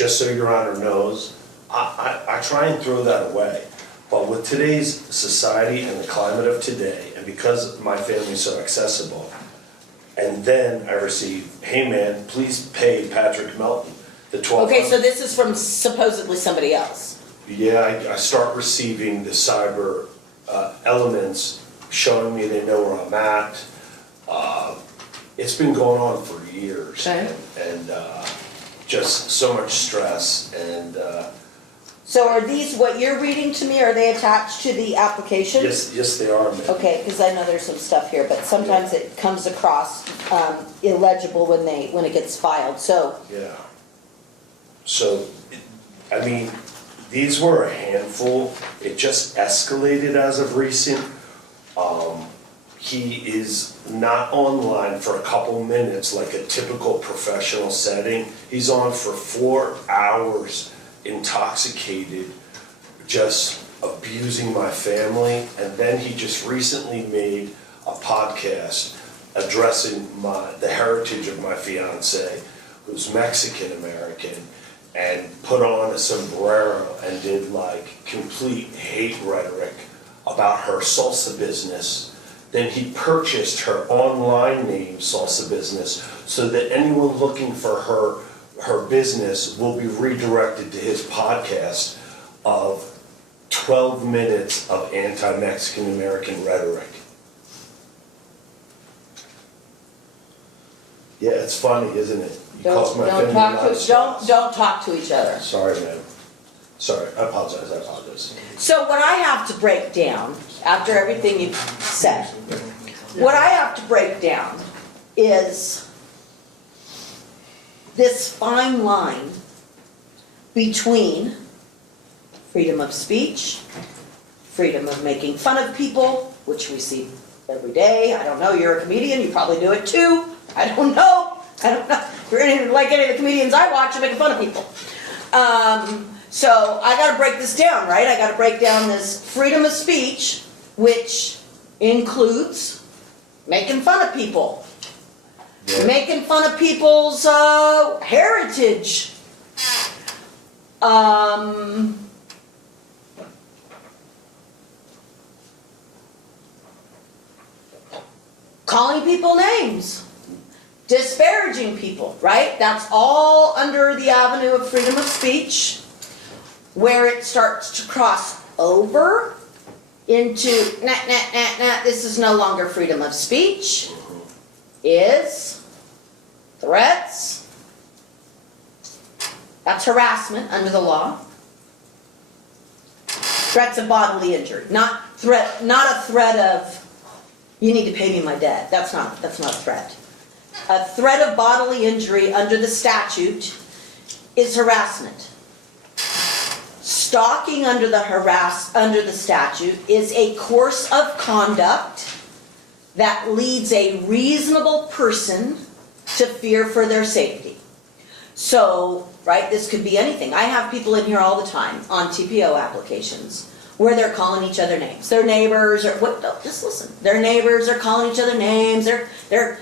just so Your Honor knows, I try and throw that away. But with today's society and the climate of today, and because my family's so accessible, and then I receive, hey man, please pay Patrick Melton the $1,200. Okay, so this is from supposedly somebody else. Yeah, I start receiving the cyber elements showing me they know where I'm at. It's been going on for years. Okay. And just so much stress and So are these, what you're reading to me, are they attached to the application? yes they are, ma'am. Okay, because I know there's some stuff here, but sometimes it comes across illegible when it gets filed, so. Yeah. So, I mean, these were a handful. It just escalated as of recent. He is not online for a couple minutes like a typical professional setting. He's on for 4 hours, intoxicated, just abusing my family. And then he just recently made a podcast addressing the heritage of my fiance, who's Mexican American, and put on a sombrero and did like complete hate rhetoric about her salsa business. Then he purchased her online name, Salsa Business, so that anyone looking for her business will be redirected to his podcast of 12 minutes of anti-Mexican American rhetoric. Yeah, it's funny, isn't it? He calls my family Don't talk to each other. Sorry, ma'am. Sorry, I apologize. So what I have to break down, after everything you've said, what I have to break down is this fine line between freedom of speech, freedom of making fun of people, which we see every day. I don't know, you're a comedian, you probably do it too. I don't know. If you're anything like any of the comedians I watch, you're making fun of people. So I gotta break this down, right? I gotta break down this freedom of speech, which includes making fun of people. Yeah. Making fun of people's heritage. Calling people names. Disparaging people, right? That's all under the avenue of freedom of speech. Where it starts to cross over into, this is no longer freedom of speech, is threats. That's harassment under the law. Threats of bodily injury, not a threat of, you need to pay me my debt. That's not a threat. A threat of bodily injury under the statute is harassment. Stalking under the statute is a course of conduct that leads a reasonable person to fear for their safety. So, right, this could be anything. I have people in here all the time on TPO applications where they're calling each other names. Their neighbors are, just listen. Their neighbors are calling each other names. They're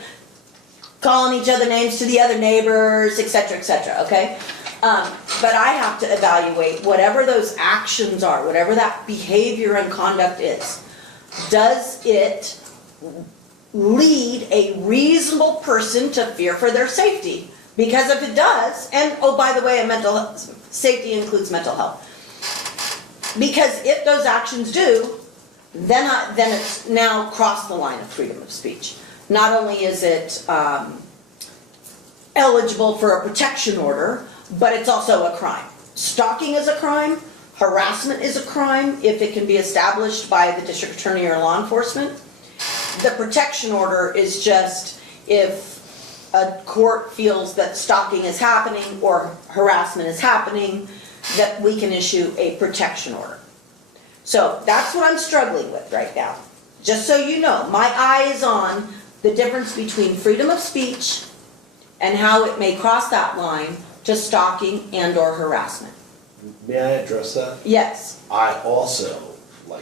calling each other names to the other neighbors, etc., okay? But I have to evaluate whatever those actions are, whatever that behavior and conduct is. Does it lead a reasonable person to fear for their safety? Because if it does, and oh, by the way, safety includes mental health. Because if those actions do, then it's now crossed the line of freedom of speech. Not only is it eligible for a protection order, but it's also a crime. Stalking is a crime. Harassment is a crime if it can be established by the district attorney or law enforcement. The protection order is just if a court feels that stalking is happening or harassment is happening, that we can issue a protection order. So that's what I'm struggling with right now. Just so you know, my eye is on the difference between freedom of speech and how it may cross that line to stalking and or harassment. May I address that? Yes. I also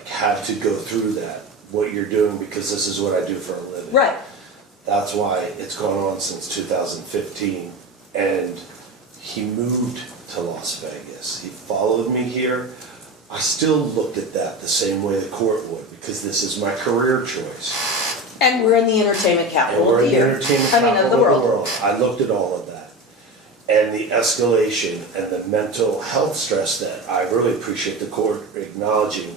had to go through that, what you're doing, because this is what I do for a living. Right. That's why it's gone on since 2015. And he moved to Las Vegas. He followed me here. I still looked at that the same way the court would, because this is my career choice. And we're in the entertainment And capital we're of in the the year. entertainment I mean, capital of the world. I looked at all of that. And the escalation and the mental health stress that I really appreciate the court acknowledging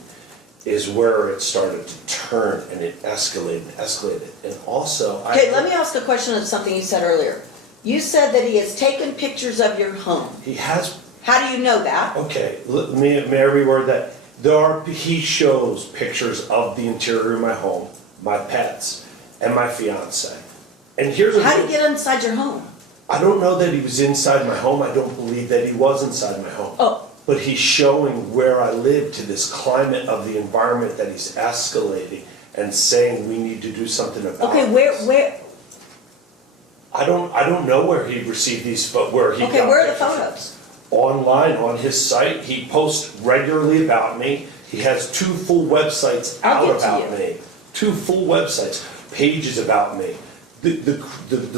is where it started to turn, and it escalated and escalated. And also, Okay, let me ask a question of something you said earlier. You said that he has taken pictures of your home. He has, How do you know that? okay, may I reword that? He shows pictures of the interior of my home, my pets, and my fiance. And here's a. How did he get inside your home? I don't know that he was inside my home. I don't believe that he was inside my home. Oh, But he's showing where I live to this climate of the environment that he's escalating and saying we need to do something about it. okay, where, I don't know where he received these, but where he got okay, where are the pictures. photos? Online, on his site. He posts regularly about me. He has 2 full websites I'll out get to about you. me. 2 full websites, pages about me. The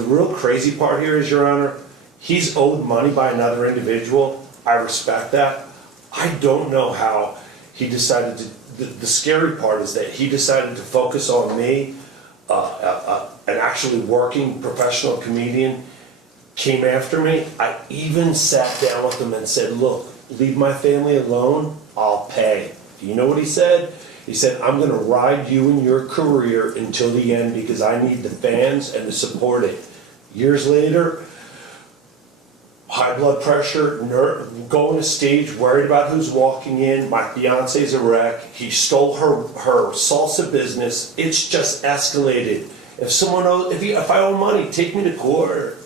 real crazy part here is, Your Honor, he's owed money by another individual. I respect that. I don't know how he decided to, the scary part is that he decided to focus on me, an actually working professional comedian, came after me. I even sat down with him and said, look, leave my family alone, I'll pay. Do you know what he said? He said, I'm gonna ride you in your career until the end because I need the fans and to support it. Years later, high blood pressure, going to stage, worried about who's walking in. My fiance's a wreck. He stole her salsa business. It's just escalated. If I owe money, take me to court.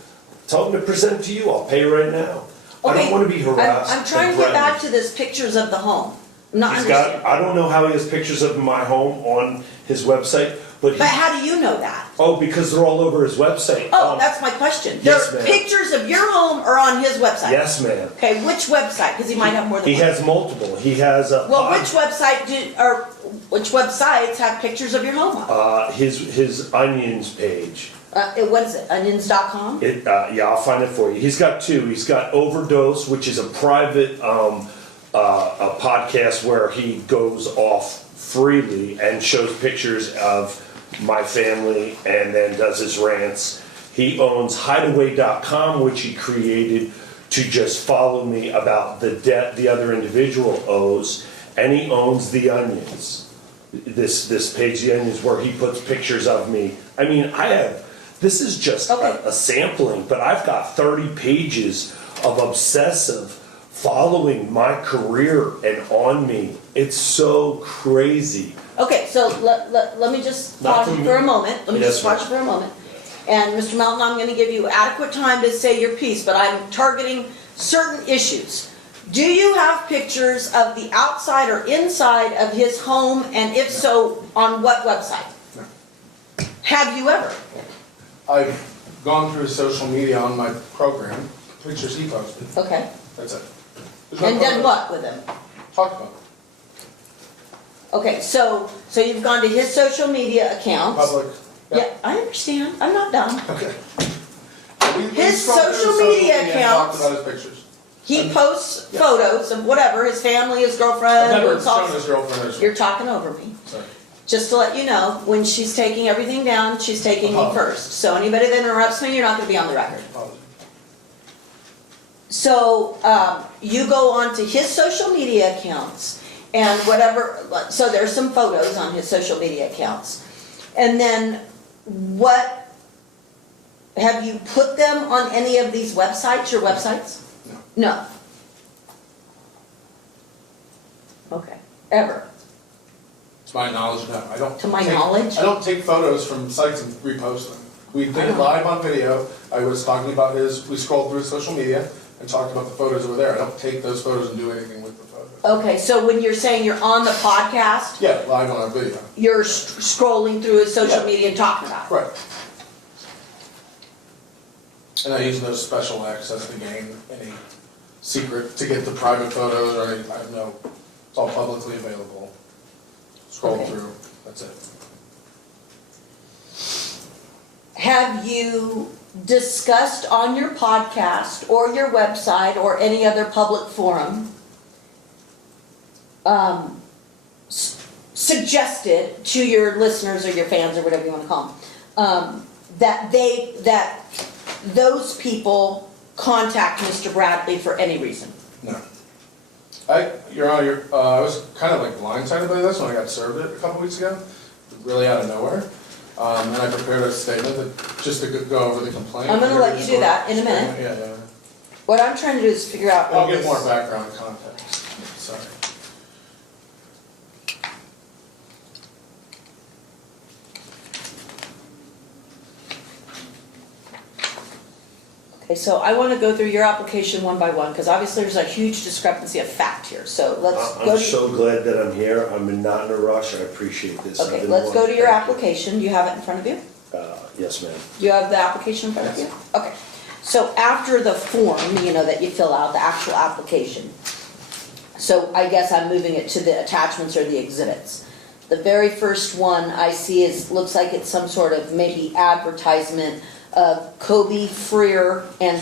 Tell him to present to you. I'll pay right now. I Okay, don't want to be harassed. I'm trying to get back to this pictures of the home. I'm not understanding. I don't know how he has pictures of my home on his website, but But how do you know that? because they're all over his website. Oh, that's my question. Yes, There are ma'am. pictures of your home are on his website? Yes, ma'am. Okay, which website? Because he might have more than He one. has multiple. He has a. Well, which websites have pictures of your home on? His onions page. What is it, onions.com? Yeah, I'll find it for you. He's got 2. He's got Overdose, which is a private a podcast where he goes off freely and shows pictures of my family and then does his rants. He owns hideaway.com, which he created to just follow me about the debt the other individual owes, and he owns The Onions. This page, The Onions, where he puts pictures of me. I mean, this is just Okay. a sampling, but I've got 30 pages of obsessive following my career and on me. It's so crazy. Okay, so let me just Not pause for you me. for a moment. Let me Yes, just pause you for a moment. And Mr. Melton, I'm gonna give you adequate time to say your piece, but I'm targeting certain issues. Do you have pictures of the outside or inside of his home, and if so, on what website? No. Have you ever? I've gone through his social media on my program, pictures he posted, Okay. that's it. There's no And done photos. what with them? Talk about it. Okay, so you've gone to his social media accounts. Public. Yeah, I understand. I'm not done. Okay. We His scrolled through social media and accounts- talked about his pictures. He posts Yeah. photos of whatever, his family, his I've girlfriend, never it's all- shown his girlfriend or You're talking over me. Sorry. Just to let you know, when she's taking everything down, she's taking me Uh-huh. first. So anybody that interrupts me, you're not gonna be on the record. Apologies. So, you go on to his social media accounts and whatever, so there's some photos on his social media accounts. And then have you put them on any of these websites, your websites? No. No. Okay, ever? To my knowledge, no. I don't. To my knowledge? I don't take photos from sites and repost them. We did it live on video. I was talking about we scrolled through his social media and talked about the photos over there. I don't take those photos and do anything with the photos. Okay, so when you're saying you're on the podcast, Yeah, live on our video. you're scrolling through his social Yeah. media and talking about it? Right. And I use no special access to gain any secret, to get the private photos or any, I have no, it's all publicly available. Scroll Okay. through, that's it. Have you discussed on your podcast or your website or any other public forum, suggested to your listeners or your fans or whatever you want to call them, that those people contact Mr. Bradley for any reason. No. Your Honor, I was kind of like blindsided by this when I got served it a couple weeks ago, really out of nowhere. And I prepared a statement that, just to go over the complaint. I'm gonna let you do that in a minute. Yeah. What I'm trying to do is figure out all I'll give this. more background context. Sorry. Okay, so I want to go through your application one by one, because obviously there's a huge discrepancy of fact here, so let's go I'm to. so glad that I'm here. I'm not in a rush. I appreciate this. I've Okay, been let's go to your wanting- application. Do you have it in front of you? Yes, ma'am. Do you have the application in front of you? Okay, so after the form, that you fill out, the actual application, so I guess I'm moving it to the attachments or the exhibits. The very first one I see looks like it's some sort of maybe advertisement of Kobe Freer and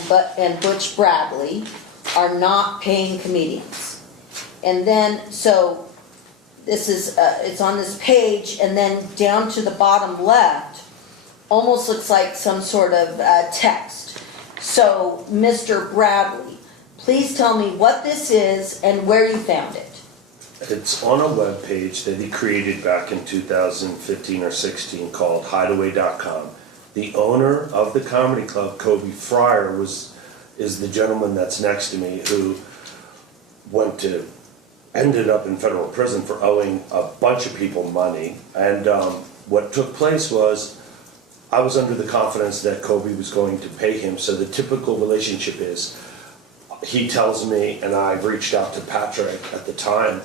Butch Bradley are not paying comedians. And then, so this is, it's on this page, and then down to the bottom left, almost looks like some sort of text. So, Mr. Bradley, please tell me what this is and where you found it. It's on a web page that he created back in 2015 or 16 called hideaway.com. The owner of the comedy club, Kobe Fryer, is the gentleman that's next to me who ended up in federal prison for owing a bunch of people money. And what took place was, I was under the confidence that Kobe was going to pay him. So the typical relationship is, he tells me, and I reached out to Patrick at the time,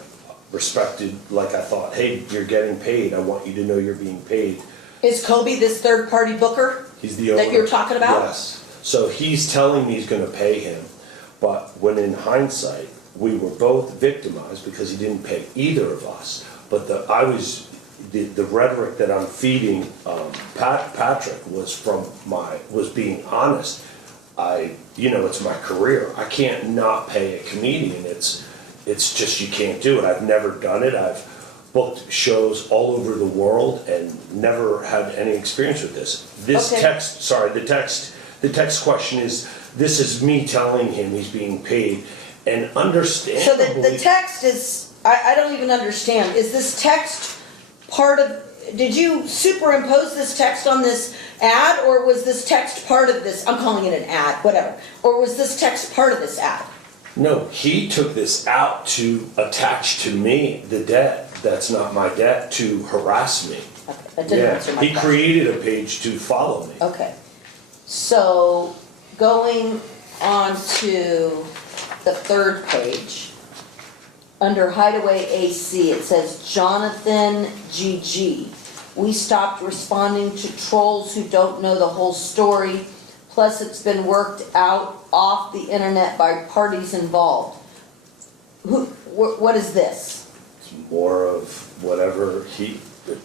respected, like I thought, hey, you're getting paid. I want you to know you're being paid. Is Kobe this third-party booker? He's the owner. That you're talking about? Yes. So he's telling me he's gonna pay him, but when in hindsight, we were both victimized because he didn't pay either of us. But the rhetoric that I'm feeding Patrick was being honest. It's my career. I can't not pay a comedian. It's just, you can't do it. I've never done it. I've booked shows all over the world and never had any experience with this. Okay. The text question is, this is me telling him he's being paid, and So understandably. the text is, I don't even understand, is this text part of, did you superimpose this text on this ad, or was this text part of this, I'm calling it an ad, whatever, or was this text part of this ad? No, he took this out to attach to me the debt that's not my debt, to harass me. Okay, that didn't answer my He question. created a page to follow me. Okay, so going on to the third page, under Hideaway AC, it says, Jonathan GG. We stopped responding to trolls who don't know the whole story, plus it's been worked out off the internet by parties involved. What is this? It's more of whatever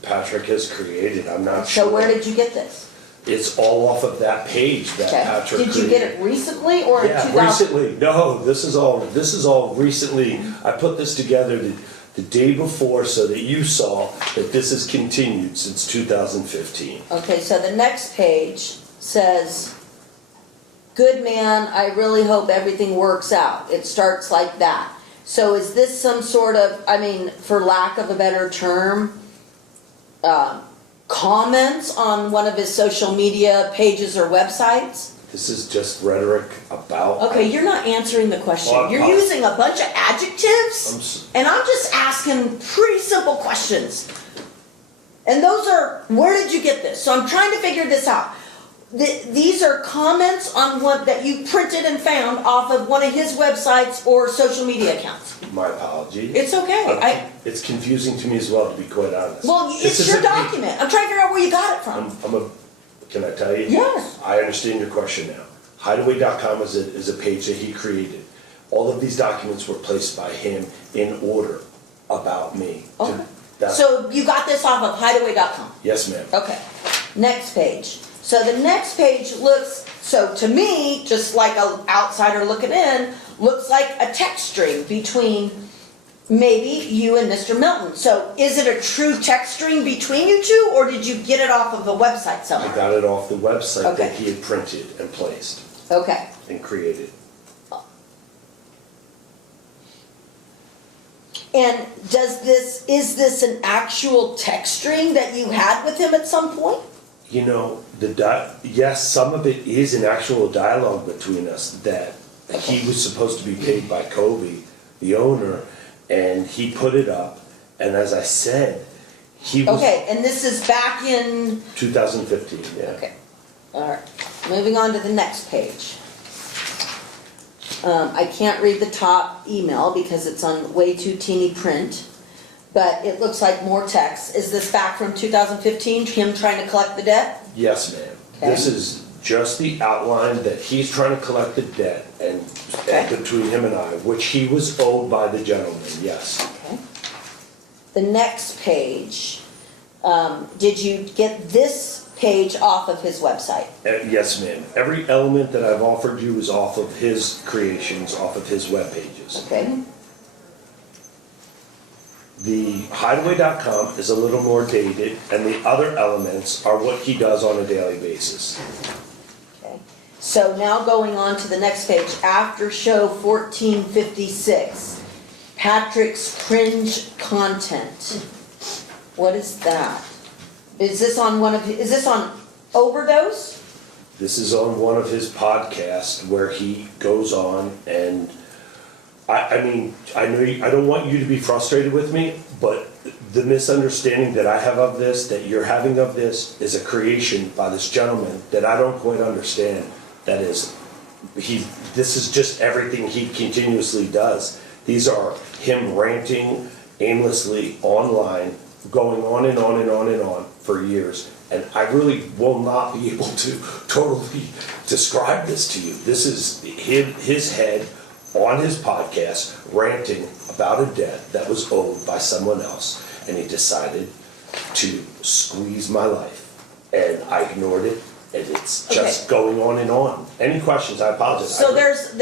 Patrick has created. I'm not sure. So where did you get this? It's all off of that page that Okay. Patrick created. Did you get it recently or in 2000? Yeah, recently. No, this is all recently. I put this together the day before so that you saw that this has continued since 2015. Okay, so the next page says, good man, I really hope everything works out. It starts like that. So is this some sort of, for lack of a better term, comments on one of his social media pages or websites? This is just rhetoric about. Okay, you're not answering the question. Well, You're using a bunch of adjectives, and I'm just asking pretty simple questions. And those are, where did you get this? So I'm trying to figure this out. These are comments on what that you printed and found off of one of his websites or social media accounts. My apologies. It's okay. It's confusing to me as well, to be quite honest. Well, it's your document. I'm trying to figure out where you got it from. Can I tell you? Yes. I understand your question now. Hideaway.com is a page that he created. All of these documents were placed by him in order about me. Okay. So you got this off of hideaway.com? Yes, ma'am. Okay. Next page. So the next page looks, so to me, just like an outsider looking in, looks like a text string between maybe you and Mr. Melton. So is it a true text string between you two, or did you get it off of a website I somewhere? got it off the website Okay. that he had printed and placed Okay. and created. And is this an actual text string that you had with him at some point? You know, yes, some of it is an actual dialogue between us that he was supposed to be paid by Kobe, the owner, and he put it up. And as I said, he was Okay, and this is back in, 2015, yeah. okay, all right. Moving on to the next page. I can't read the top email because it's on way too teeny print, but it looks like more text. Is this back from 2015, him trying to collect the debt? Yes, ma'am. Okay. This is just the outline that he's trying to collect the debt and Okay. between him and I, which he was owed by the gentleman, yes. Okay. The next page, did you get this page off of his website? Yes, ma'am. Every element that I've offered you is off of his creations, off of his web pages. Okay, The hideaway.com is a little more dated, and the other elements are what he does on a daily basis. okay. So now going on to the next page, after show 1456, Patrick's Cringe content. What is that? Is this on Overdose? This is on one of his podcasts where he goes on and I mean, I know I don't want you to be frustrated with me, but the misunderstanding that I have of this, that you're having of this, is a creation by this gentleman that I don't quite understand. That is, this is just everything he continuously does. These are him ranting aimlessly online, going on and on and on and on for years. And I really will not be able to totally describe this to you. This is his head on his podcast ranting about a debt that was owed by someone else. And he decided to squeeze my life. And I ignored it. And it's just going on and on. Any questions? I apologize. So there's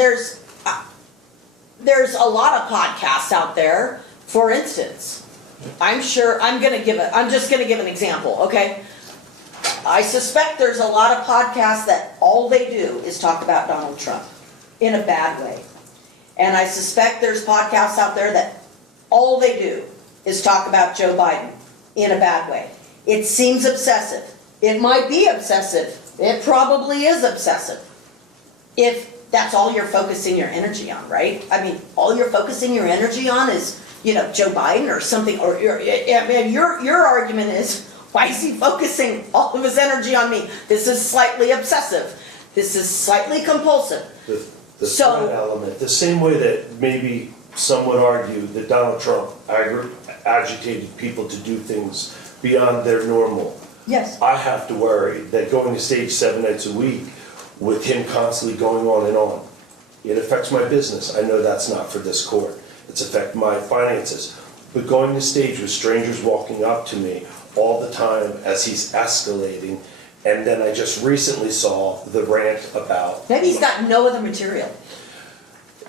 a lot of podcasts out there. For instance, I'm just gonna give an example, okay? I suspect there's a lot of podcasts that all they do is talk about Donald Trump in a bad way. And I suspect there's podcasts out there that all they do is talk about Joe Biden in a bad way. It seems obsessive. It might be obsessive. It probably is obsessive. If that's all you're focusing your energy on, right? I mean, all you're focusing your energy on is, Joe Biden or something, or your argument is, why is he focusing all of his energy on me? This is slightly obsessive. This is slightly compulsive. The threat element, the same way that maybe some would argue that Donald Trump agitated people to do things beyond their normal. Yes. I have to worry that going to stage 7 nights a week with him constantly going on and on, it affects my business. I know that's not for this court. It's affect my finances. But going to stage with strangers walking up to me all the time as he's escalating, and then I just recently saw the rant about... Maybe he's got no other material.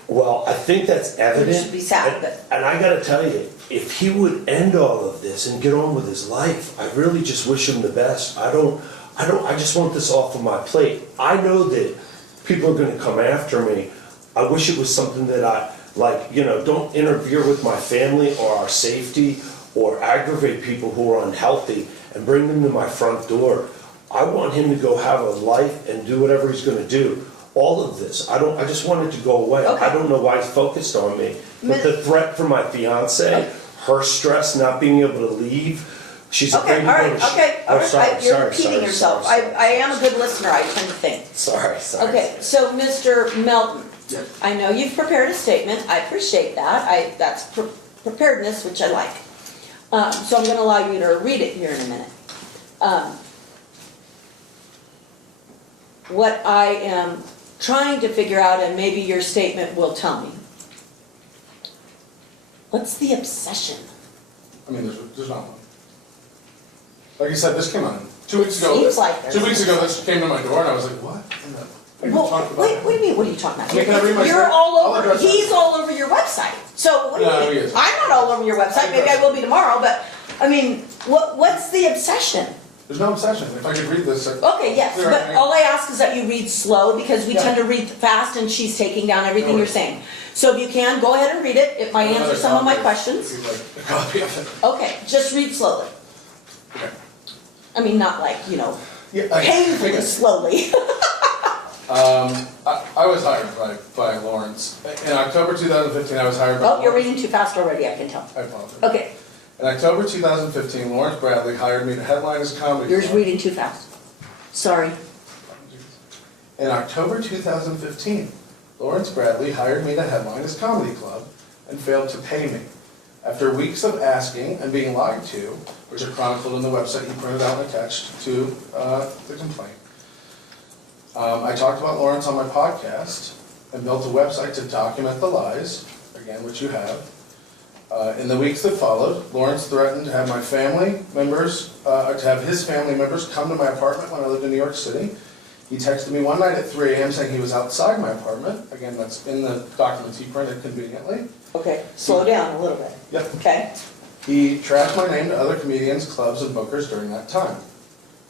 Well, I think that's evident. Which should be sad, but... And I gotta tell you, if he would end all of this and get on with his life, I really just wish him the best. I just want this off of my plate. I know that people are gonna come after me. I wish it was something that don't interfere with my family or our safety or aggravate people who are unhealthy and bring them to my front door. I want him to go have a life and do whatever he's gonna do. All of this, I just want it to go away. Okay. I don't know why he's focused on me. But the threat from my fiance, her stress, not being able to leave, she's afraid to go to... Okay, you're repeating yourself. I am a good listener, I tend to think. Sorry. Okay, so Mr. Melton, Yes. I know you've prepared a statement, I appreciate that, that's preparedness, which I like. So I'm gonna allow you to read it here in a minute. What I am trying to figure out, and maybe your statement will tell me, what's the obsession? I mean, there's not one. Like I said, this came on 2 weeks ago. Seems like there's 2 weeks ago, an this came to my door and I was like, what? What are you Well, talking about? wait, what do you mean, what are you talking about? I mean, can I read my You're statement? all I'll over, address that. he's all over your website. So what do No, you he mean? isn't. I'm not all over your website, maybe I will be tomorrow, but, I mean, what's the obsession? There's no obsession. If I could read this. Okay, yes, Clear but everything. all I ask is that you read slow, because we Yeah. tend to read fast and she's taking down everything No you're worries. saying. So if you can, go ahead and read it, it might answer Another some of my copy, questions. if you'd like a copy of it. Okay, just read slowly. Okay. I mean, not like, Yeah, painfully slowly. I was hired by Lawrence. In October 2015, I was hired by Oh, you're Lawrence. reading too fast already, I can tell. I apologize. Okay, In October 2015, Lawrence Bradley hired me to headline his comedy you're club. reading too fast. Sorry. In October 2015, Lawrence Bradley hired me to headline his comedy club and failed to pay me. After weeks of asking and being lied to, which are chronicled in the website he printed out and attached to the complaint, I talked about Lawrence on my podcast and built a website to document the lies, again, which you have. In the weeks that followed, Lawrence threatened to have my family members, to have his family members come to my apartment when I lived in New York City. He texted me one night at 3 a.m. saying he was outside my apartment. Again, that's in the documents he printed conveniently. Okay, slow down a little bit. Yep. Okay, He trashed my name to other comedians, clubs, and bookers during that time.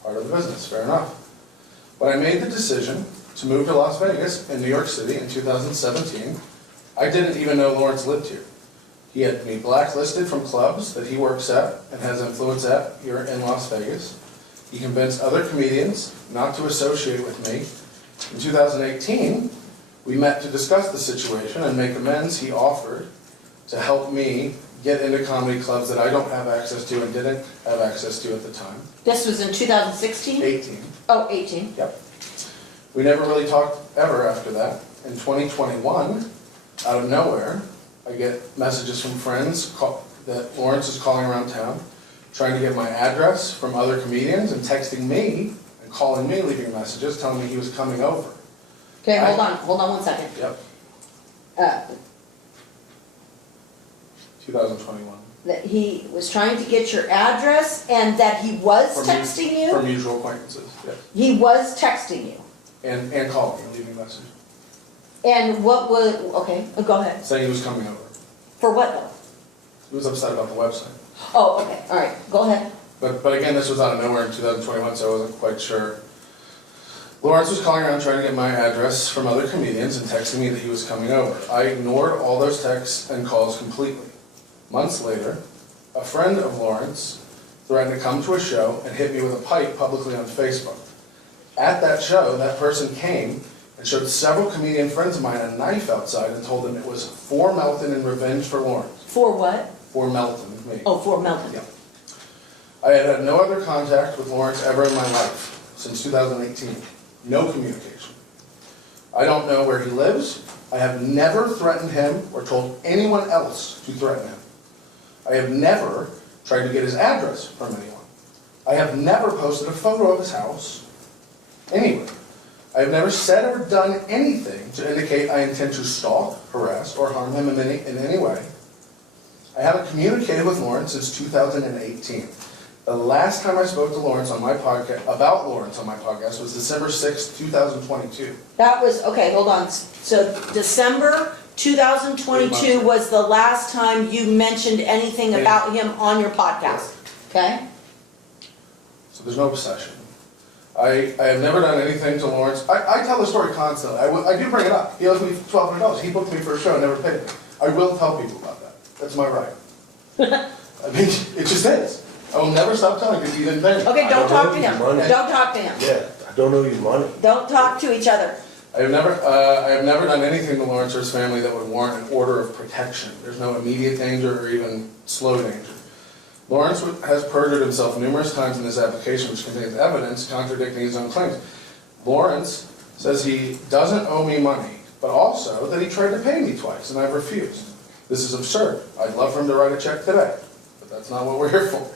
Part of the business, fair enough. When I made the decision to move to Las Vegas in New York City in 2017, I didn't even know Lawrence lived here. He had me blacklisted from clubs that he works at and has influence at here in Las Vegas. He convinced other comedians not to associate with me. In 2018, we met to discuss the situation and make amends. He offered to help me get into comedy clubs that I don't have access to and didn't have access to at the time. this was in 2016? 18. Oh, 18. Yep. We never really talked ever after that. In 2021, out of nowhere, I get messages from friends that Lawrence is calling around town, trying to get my address from other comedians and texting me and calling me, leaving messages, telling me he was coming over. Okay, hold on 1 second. Yep, Uh, 2021. That he was trying to get your address and that he was For texting For you? mutual acquaintances, yes. He was texting you. And calling me, leaving messages, And what was, okay, go ahead. saying he was coming over. For what though? He was upset about the website. Oh, okay, all right, go ahead. But again, this was out of nowhere in 2021, so I wasn't quite sure. Lawrence was calling around trying to get my address from other comedians and texting me that he was coming over. I ignored all those texts and calls completely. Months later, a friend of Lawrence threatened to come to a show and hit me with a pipe publicly on Facebook. At that show, that person came and showed several comedian friends of mine a knife outside and told them it was for Melton in revenge for Lawrence. For what? For Melton, me. Oh, for Melton. Yeah. I had had no other contact with Lawrence ever in my life since 2018. No communication. I don't know where he lives. I have never threatened him or told anyone else to threaten him. I have never tried to get his address from anyone. I have never posted a photo of his house anywhere. I have never said or done anything to indicate I intend to stalk, harass, or harm him in any way. I haven't communicated with Lawrence since 2018. The last time I spoke to Lawrence on my podcast, about Lawrence on my podcast, was December 6th, 2022. That was, okay, hold on. So December 2022 was the last time you mentioned anything Yeah. about him on your podcast, okay? So there's no obsession. I have never done anything to Lawrence. I tell the story constantly. I do bring it up. He owes me $1,200. He booked me for a show and never paid me. I will tell people about that. That's my right. I mean, it just is. I will never stop telling because he didn't pay me. Okay, I don't don't talk to know him. your money. Don't talk to him. Yeah, I don't know your money. Don't talk to each other. I have never done anything to Lawrence or his family that would warrant an order of protection. There's no immediate danger or even slow danger. Lawrence has perjured himself numerous times in this application, which contains evidence contradicting his own claims. Lawrence says he doesn't owe me money, but also that he tried to pay me twice, and I've refused. This is absurd. I'd love for him to write a check today, but that's not what we're here for.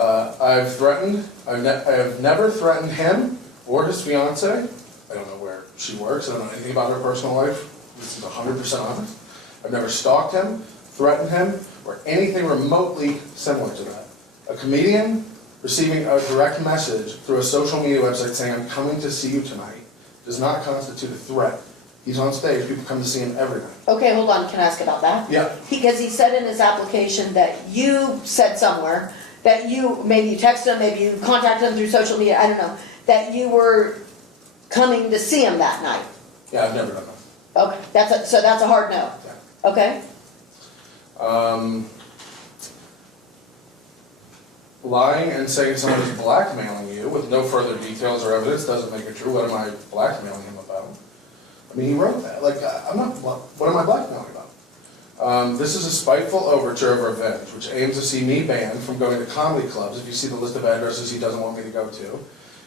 I have never threatened him or his fiance. I don't know where she works. I don't know anything about her personal life. This is 100% honest. I've never stalked him, threatened him, or anything remotely similar to that. A comedian Receiving a direct message through a social media website saying, "I'm coming to see you tonight," does not constitute a threat. He's on stage, people come to see him every night. Okay, hold on, can I ask about that? Yeah. Because he said in his application that you said somewhere, that you, maybe you texted him, maybe you contacted him through social media, I don't know, that you were coming to see him that night. Yeah, I've never done that. Okay, so that's a hard no, Yeah. okay? Lying and saying someone is blackmailing you with no further details or evidence doesn't make it true. What am I blackmailing him about? I mean, he wrote that. Like, I'm not, what am I blackmailing about? This is a spiteful overture of revenge, which aims to see me banned from going to comedy clubs. If you see the list of addresses he doesn't want me to go to.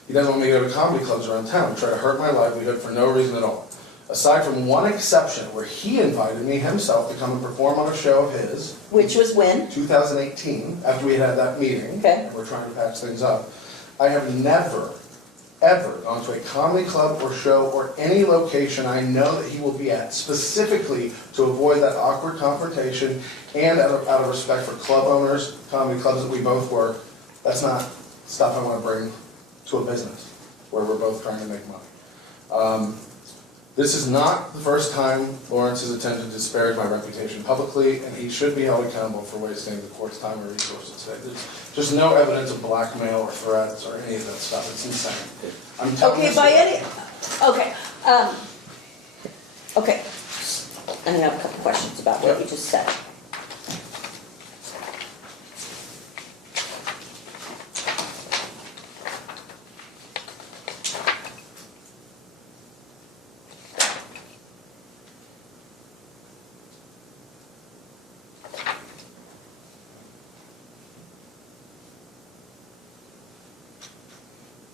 He doesn't want me to go to comedy clubs around town, try to hurt my livelihood for no reason at all. Aside from one exception, where he invited me himself to come and perform on a show of his. Which was when? 2018, after we had that meeting. Okay. And we're trying to patch things up. I have never, ever gone to a comedy club or show or any location I know that he will be at, specifically to avoid that awkward confrontation and out of respect for club owners, comedy clubs that we both work. That's not stuff I want to bring to a business where we're both trying to make money. This is not the first time Lawrence has attempted to disparage my reputation publicly, and he should be held accountable for wasting the court's time and resources today. There's just no evidence of blackmail or threats or any of that stuff. It's insane. I'm telling Okay, this by to- any, okay, okay. I have a couple questions about what you just said.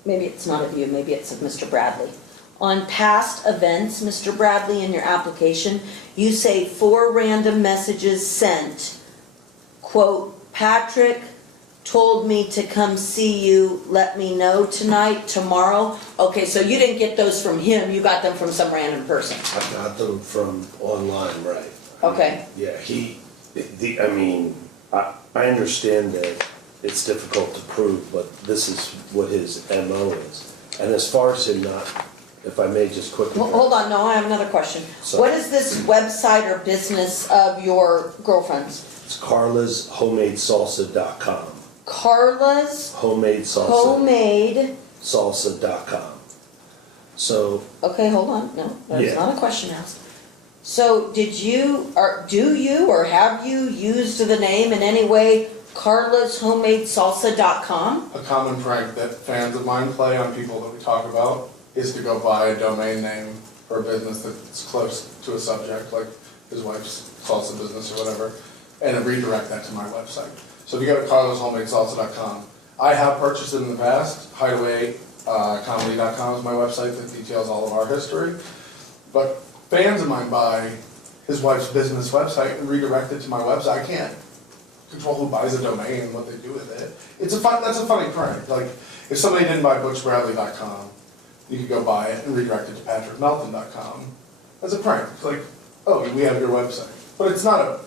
Maybe it's not of you, maybe it's of Mr. Bradley. On past events, Mr. Bradley, in your application, you say 4 random messages sent. Quote, "Patrick told me to come see you, let me know tonight, tomorrow." Okay, so you didn't get those from him, you got them from some random person. I got them from online, right? Okay. Yeah, I mean, I understand that it's difficult to prove, but this is what his MO is. And as far as him not, if I may just quickly. Hold on, no, I have another question. So- What is this website or business of your girlfriend's? It's carlasHomemadeSalsa.com. Carla's Homemade salsa. Homemade, Salsa.com. So, okay, hold on, no, that's Yeah. not a question asked. So did you, or do you, or have you used the name in any way, carlasHomemadeSalsa.com? A common prank that fans of mine play on people that we talk about is to go buy a domain name for a business that's close to a subject, like his wife's salsa business or whatever, and then redirect that to my website. So if you go to carlasHomemadeSalsa.com, I have purchased it in the past. HideawayComedy.com is my website that details all of our history. But fans of mine buy his wife's business website and redirect it to my website. I can't control who buys a domain and what they do with it. That's a funny prank. Like, if somebody didn't buy ButchBradley.com, you could go buy it and redirect it to PatrickMelton.com. That's a prank. It's like, oh, we have your website. But it's not a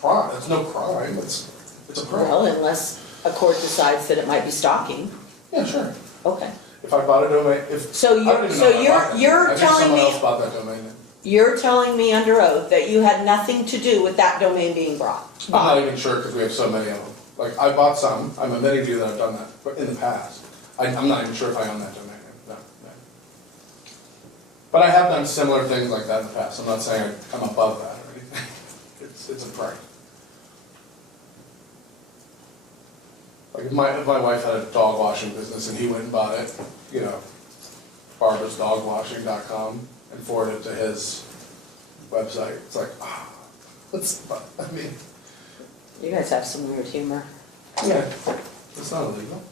crime. It's no crime. It's a prank. Well, unless a court decides that it might be stalking. Yeah, sure. Okay. If I bought a domain, So I don't even know if I bought it. you're I think telling someone me, else bought that domain name. you're telling me under oath that you had nothing to do with that domain being bought? I'm not even sure because we have so many of them. Like, I bought some. I'm admitting to you that I've done that but in the past. I'm not even sure if I own that domain name. No. But I have done similar things like that in the past. I'm not saying I'm above that or anything. It's a prank. Like, if my wife had a dog washing business and he went and bought it, barbersdogwashing.com, and forwarded it to his website, it's like, You guys have some weird humor. yeah, it's not illegal.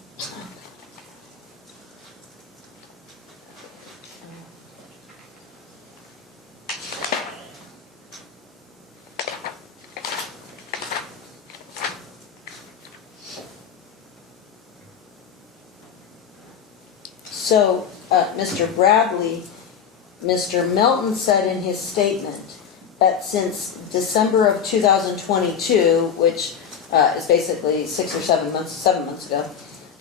So, Mr. Bradley, Mr. Melton said in his statement that since December of 2022, which is basically 7 months ago,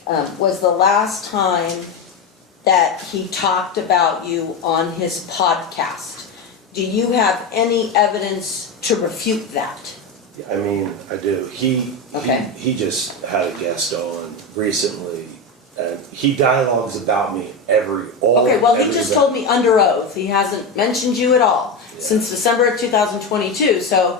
was the last time that he talked about you on his podcast. Do you have any evidence to refute that? I mean, I do. Okay. He just had a guest on recently, and he dialogues about me Okay, well, he just told me under oath, he hasn't mentioned you at all Yeah. since December of 2022, so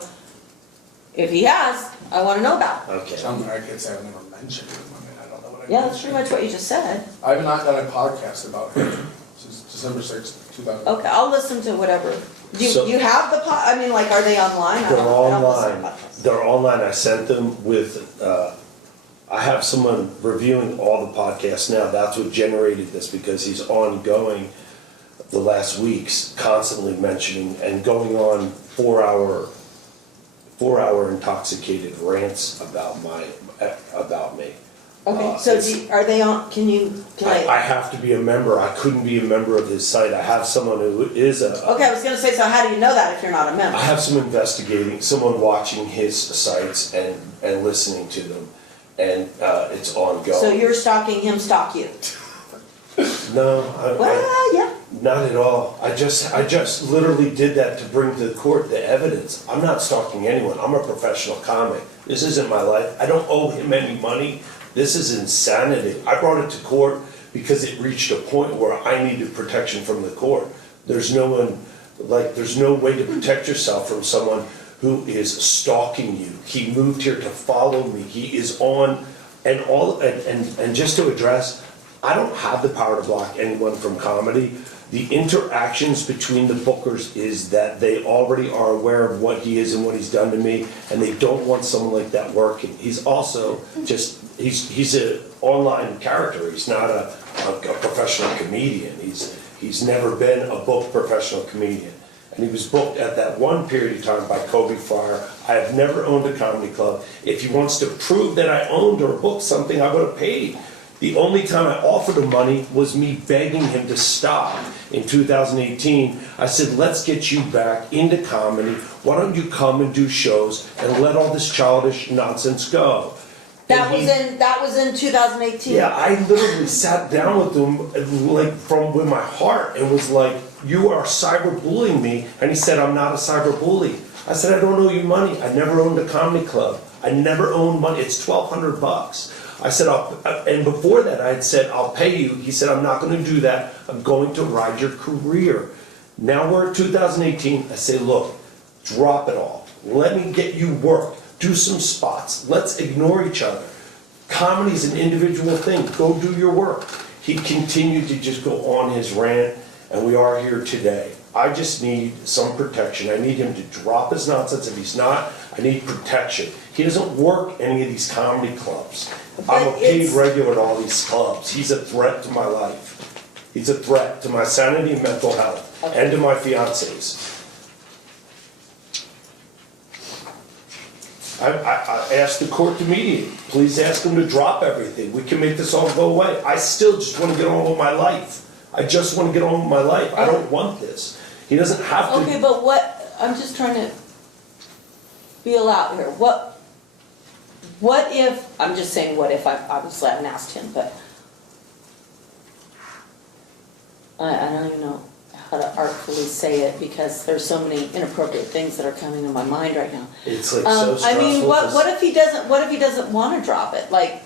if he has, I wanna know about it. Okay. I can't say I've never mentioned him, I mean, I don't know what I mentioned. Yeah, that's pretty much what you just said. I've not done a podcast about him since December 6th, 2000. Okay, I'll listen to whatever. So- You have the I mean, like, are they online? I They're don't- I don't listen to online. podcasts. They're online. I sent them with, I have someone reviewing all the podcasts now. That's what generated this, because he's ongoing the last weeks, constantly mentioning and going on 4-hour intoxicated rants about me. Okay, so are they on, can I have to be a member. I couldn't be a member of his site. I have someone who is okay, I was gonna say, so how do you know that if you're not a member? I have someone watching his sites and listening to them, and it's ongoing. So you're stalking him, stalk you? No, Well, yeah. not at all. I just literally did that to bring to the court the evidence. I'm not stalking anyone. I'm a professional comic. This isn't my life. I don't owe him any money. This is insanity. I brought it to court because it reached a point where I needed protection from the court. There's no way to protect yourself from someone who is stalking you. He moved here to follow me. He is on, and just to address, I don't have the power to block anyone from comedy. The interactions between the bookers is that they already are aware of what he is and what he's done to me, and they don't want someone like that working. He's also he's an online character. He's not a professional comedian. He's never been a booked professional comedian. And he was booked at that one period of time by Kobe Fryer. I have never owned a comedy club. If he wants to prove that I owned or booked something, I would have paid. The only time I offered him money was me begging him to stop. In 2018, I said, let's get you back into comedy. Why don't you come and do shows and let all this childish nonsense go? That was in 2018? Yeah, I literally sat down with him with my heart and was like, you are cyberbullying me. And he said, I'm not a cyberbully. I said, I don't owe you money. I never owned a comedy club. I never owned money. It's $1,200. I said, and before that I had said, I'll pay you. He said, I'm not going to do that. I'm going to ride your career. Now we're in 2018. I say, look, drop it all. Let me get you work. Do some spots. Let's ignore each other. Comedy's an individual thing. Go do your work. He continued to just go on his rant, and we are here today. I just need some protection. I need him to drop his nonsense. If he's not, I need protection. He doesn't work any of these comedy clubs. I'm a paid regular at all these clubs. He's a threat to my life. He's a threat to my sanity and mental health, and to my fiancés. I asked the court to mediate. Please ask him to drop everything. We can make this all go away. I still just want to get on with my life. I just want to get on with my life. I don't want this. He doesn't have to. Okay, but I'm just trying to feel out here. What if, I'm just saying what if, obviously I haven't asked him, but I don't even know how to artfully say it because there's so many inappropriate things that are coming to my mind right now. It's like so stressful. I mean, what if he doesn't want to drop it? Like,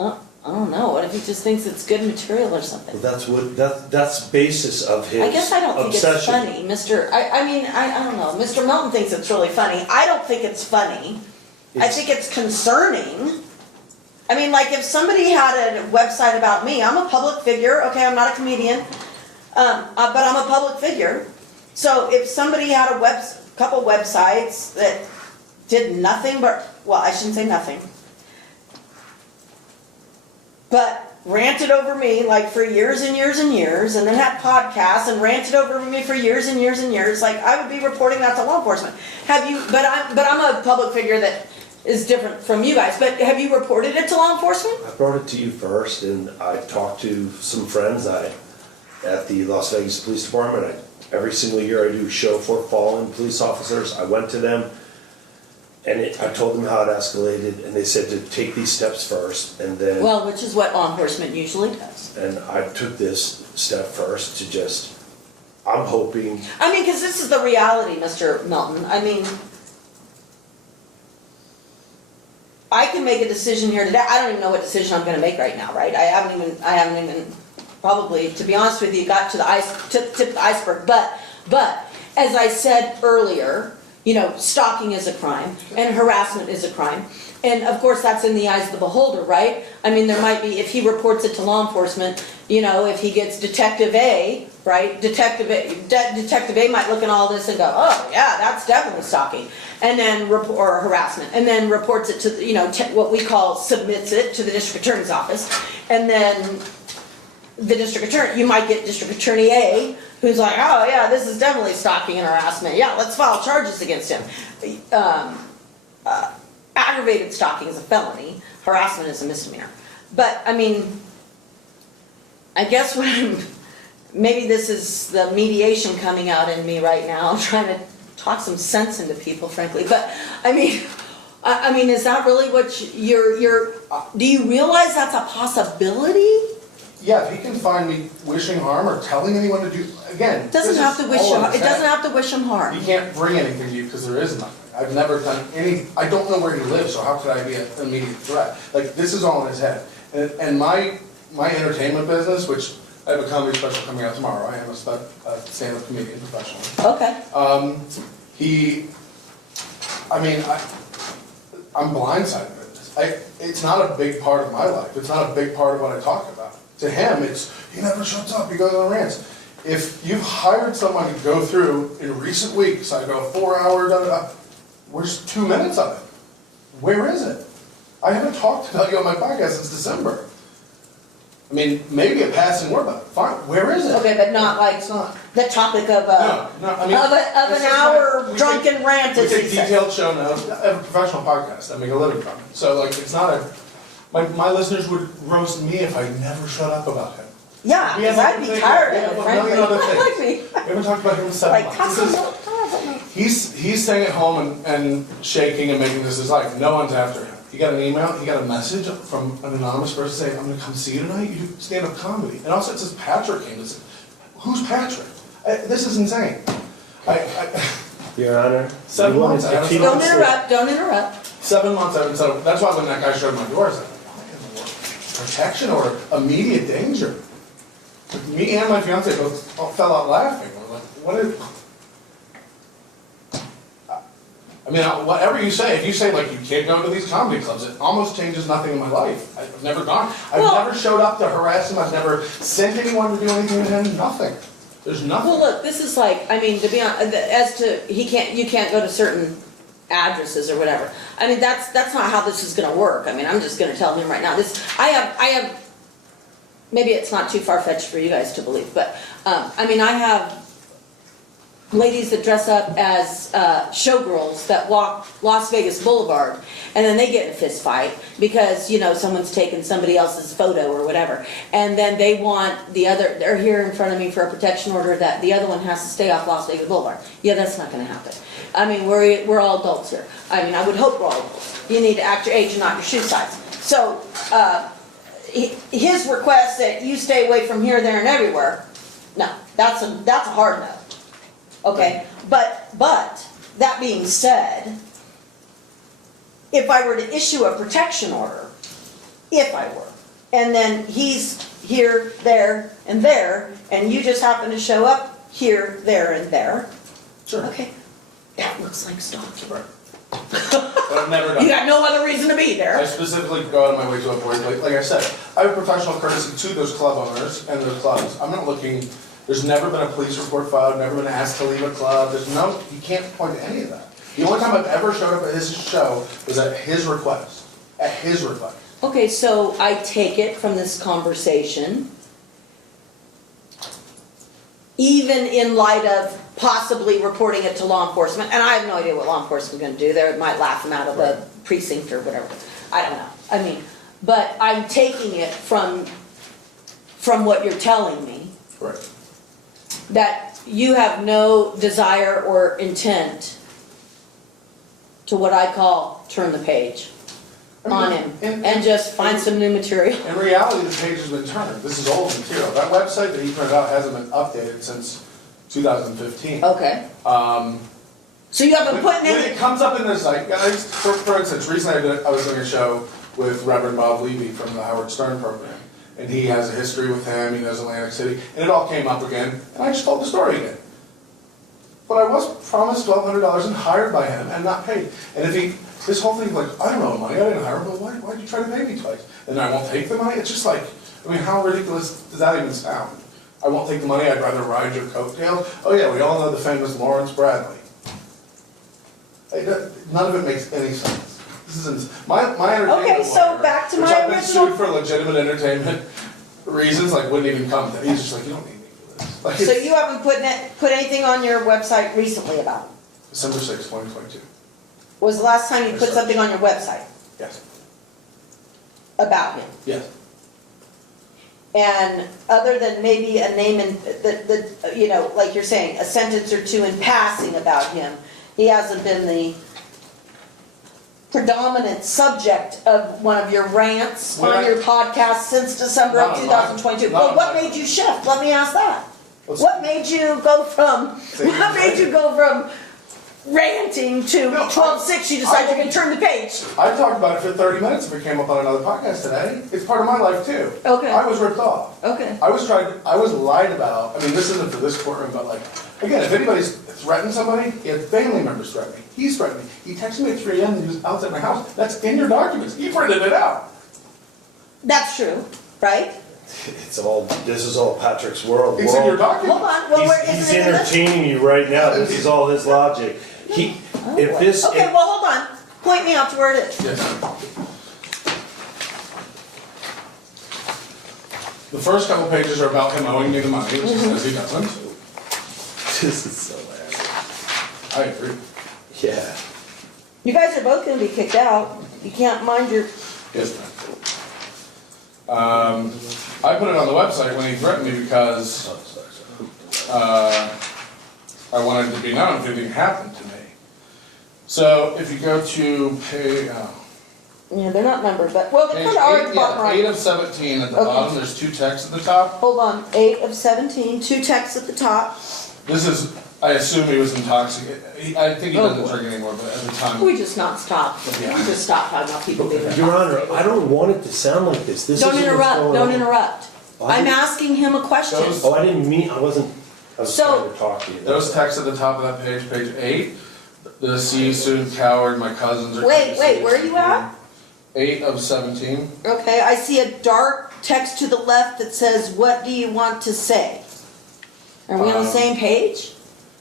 I don't know. What if he just thinks it's good material or something? Well, that's basis of his I guess I don't think obsession. it's funny, I don't know. Mr. Melton thinks it's really funny. I don't think it's funny. I think it's concerning. I mean, like if somebody had a website about me, I'm a public figure. Okay, I'm not a comedian, but I'm a public figure. So if somebody had a couple websites that did nothing but, well, I shouldn't say nothing, but ranted over me like for years and years and years, and then had podcasts and ranted over me for years and years and years, like I would be reporting that to law enforcement. But I'm a public figure that is different from you guys, but have you reported it to law enforcement? I brought it to you first, and I talked to some friends at the Las Vegas Police Department. Every single year I do a show for fallen police officers. I went to them. And I told them how it escalated, and they said to take these steps first, and then, Well, which is what law enforcement usually does. and I took this step first to just, I'm hoping, I mean, because this is the reality, Mr. Melton. I mean, I can make a decision here today. I don't even know what decision I'm gonna make right now, right? I haven't even, probably, to be honest with you, got to the tip of the iceberg. But, as I said earlier, you know, stalking is a crime, and harassment is a crime. And of course, that's in the eyes of the beholder, right? I mean, there might be, if he reports it to law enforcement, you know, if he gets Detective A, right? Detective A might look at all this and go, oh, yeah, that's definitely stalking. And then, or harassment, and then reports it to, you know, what we call submits it to the district attorney's office. And then the district attorney, you might get District Attorney A, who's like, oh, yeah, this is definitely stalking and harassment. Yeah, let's file charges against him. Aggravated stalking is a felony, harassment is a misdemeanor. But, I mean, I guess maybe this is the mediation coming out in me right now, trying to talk some sense into people, frankly. But, I mean, is that really what do you realize that's a possibility? Yeah, if he can find me wishing harm or telling anyone to do, again. It doesn't have to wish him harm. He can't bring anything to you because there is nothing. I've never done I don't know where he lives, so how could I be an immediate threat? Like, this is all in his head. And my entertainment business, which I have a comedy special coming out tomorrow. I am a stand-up comedian professionally. Okay. I'm blindsided by this. It's not a big part of my life. It's not a big part of what I talk about. To him, it's, he never shuts up, he goes on rants. If you've hired someone to go through, in recent weeks, I go 4-hour, where's 2 minutes of it? Where is it? I haven't talked about you on my podcast since December. I mean, maybe a passing word, but fine, where is it? Okay, but not like It's not. the topic of This an is hour we drunken take- rant, We as he take said. detailed show notes. I have a professional podcast. I make a living from it. So, like, it's not my listeners would roast me if I never shut up about him. Yeah, We have because I'd other be things- tired we of have it, a frankly. million other Like things. me. We haven't talked about him in 7 Like, months. talk This is- some more. He's staying at home and shaking and making this his life. No one's after him. He got an email, he got a message from an anonymous person saying, I'm gonna come see you tonight, you do stand-up comedy. And also it says Patrick came. Who's Patrick? This is insane. Your Honor. 7 you wanted months, I to haven't keep said- Don't it interrupt, don't interrupt. 7 months I've been set up. That's why when that guy showed my door, I was like, what in the world? Protection or immediate danger? Me and my fiance both fell out laughing. We're like, what is... I mean, whatever you say, if you say like you can't go to these comedy clubs, it almost changes nothing in my life. I've never gone. I've Well- never showed up to harass him. I've never sent anyone to do anything to him. Nothing. There's nothing. Well, look, this is like, I mean, to be honest, as to, you can't go to certain addresses or whatever. I mean, that's not how this is gonna work. I mean, I'm just gonna tell him right now, I have, maybe it's not too far-fetched for you guys to believe, but, I mean, I have ladies that dress up as showgirls that walk Las Vegas Boulevard, and then they get in a fist fight because, you know, someone's taken somebody else's photo or whatever. And then they want they're here in front of me for a protection order that the other one has to stay off Las Vegas Boulevard. Yeah, that's not gonna happen. I mean, we're all adults here. I mean, I would hope we're all adults. You need to act your age and not your shoe size. So, his request that you stay away from here, there, and everywhere, no, that's a hard no. Okay, but that being said, if I were to issue a protection order, and then he's here, there, and you just happen to show up here, there, and there, Sure. okay, that looks like stalking. Right. But I've never done You it. got no other reason to be I there. specifically go out of my way to avoid, like I said, I have professional courtesy to those club owners and those clubs. I'm not looking, there's never been a police report filed, never been asked to leave a club, you can't point to any of that. The only time I've ever showed up at his show was at his request, Okay, so I take it from this conversation, even in light of possibly reporting it to law enforcement, and I have no idea what law enforcement's gonna do, they might laugh him out of the precinct or whatever, I don't know. I mean, but I'm taking it from what you're telling me, Right. that you have no desire or intent to what I call turn the page on him In- and just find some new material. In reality, the page has been turned. This is old material. That website that he printed out hasn't been updated since 2015. Okay. So you haven't put When any, it comes up in the zeitgeist, for instance, recently I was doing a show with Reverend Bob Levy from the Howard Stern program. And he has a history with him, he knows Atlantic City, and it all came up again, and I just told the story again. But I was promised $1,200 and hired by him and not paid. And if he, this whole thing, like, I don't know money, I didn't hire him, but why'd you try to pay me twice? And then I won't take the money? It's just like, I mean, how ridiculous does that even sound? I won't take the money, I'd rather ride your coattail. Oh yeah, we all know the famous Lawrence Bradley. None of it makes any sense. This is my entertainment Okay, so lawyer, back to which my I've been original- sued for legitimate entertainment reasons, like wouldn't even come to. He's just like, you don't need me for this. Like, so it's you haven't put anything on your website recently about him? December 6, 2022. When was the last time you put Yes, something on your website Yes. about him? Yes. And other than maybe a name and you know, like you're saying, a sentence or two in passing about him, he hasn't been the predominant subject of one of your rants Well, on your podcast since December of Not on 2022. mine. Well, Not what on mine. made you shift? Let me ask that. What's- What made you go from, Say it what made again. you go from ranting to No, 12:06, you decide you're gonna turn the page? I talked about it for 30 minutes if it came up on another podcast today. It's part of my life too. Okay. I was ripped off. Okay. I was lied about. I mean, this isn't for this courtroom, but like, again, if anybody's threatened somebody, if family members threaten me, he's threatened me. He texted me at 3 a.m. and he was outside my house. That's in your documents. He printed it out. That's true, right? This is all Patrick's world. It's in your documents. Hold on, well, where, He's isn't it in this? entertaining you right now, this is all his logic. If this, Okay, well, hold on, point me out to where it is. Yes. The first couple pages are about him owing me the money, which he says he doesn't. this is so bad. I agree. Yeah. You guys are both gonna be kicked out. You can't mind your, Yes, ma'am. I put it on the website when he threatened me because I wanted it to be known if anything happened to me. So if you go to page, yeah, they're not numbered, but, well, they kind of are at the bottom eight right. of 17 at the Okay. bottom, there's two texts at the top. Hold on, 8 of 17, 2 texts at the top. This is, I assume he was intoxicated. I think he Oh, doesn't boy. drink anymore, but at the time. We just not stop. Yeah. We just stop talking about people being Your Honor, intoxicated. I don't want it to sound like this. This Don't isn't what's interrupt, going don't on. interrupt. I I'm didn't- asking him a question. Those- Oh, I didn't mean, I was So- trying to talk to you. Those texts at the top of that page, page 8, the see you soon coward, my cousins are. Wait, where are you at? 8 of 17. Okay, I see a dark text to the left that says, what do you want to say? Are we on the same page?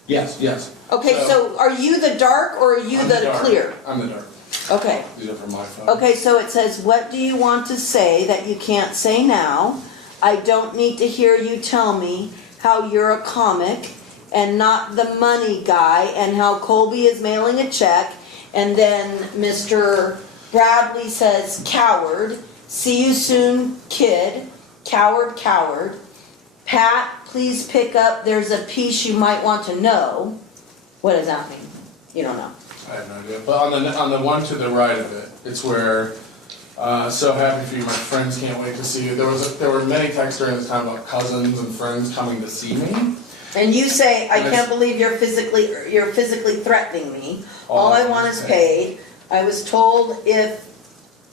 Yes, yes. Okay, so are you the dark or are you I'm the dark. clear? I'm the dark. Okay. These are from my phone. Okay, so it says, what do you want to say that you can't say now? I don't need to hear you tell me how you're a comic and not the money guy and how Colby is mailing a check. And then Mr. Bradley says, coward, see you soon, kid, coward, coward. Pat, please pick up, there's a piece you might want to know. What does that mean? You don't know. I have no idea. But on the one to the right of it, it's where, so happy for you, my friends can't wait to see you. There were many texts during this time about cousins and friends coming to see me. And you say, I And can't it's- believe you're physically threatening me. All I want is paid. I was told if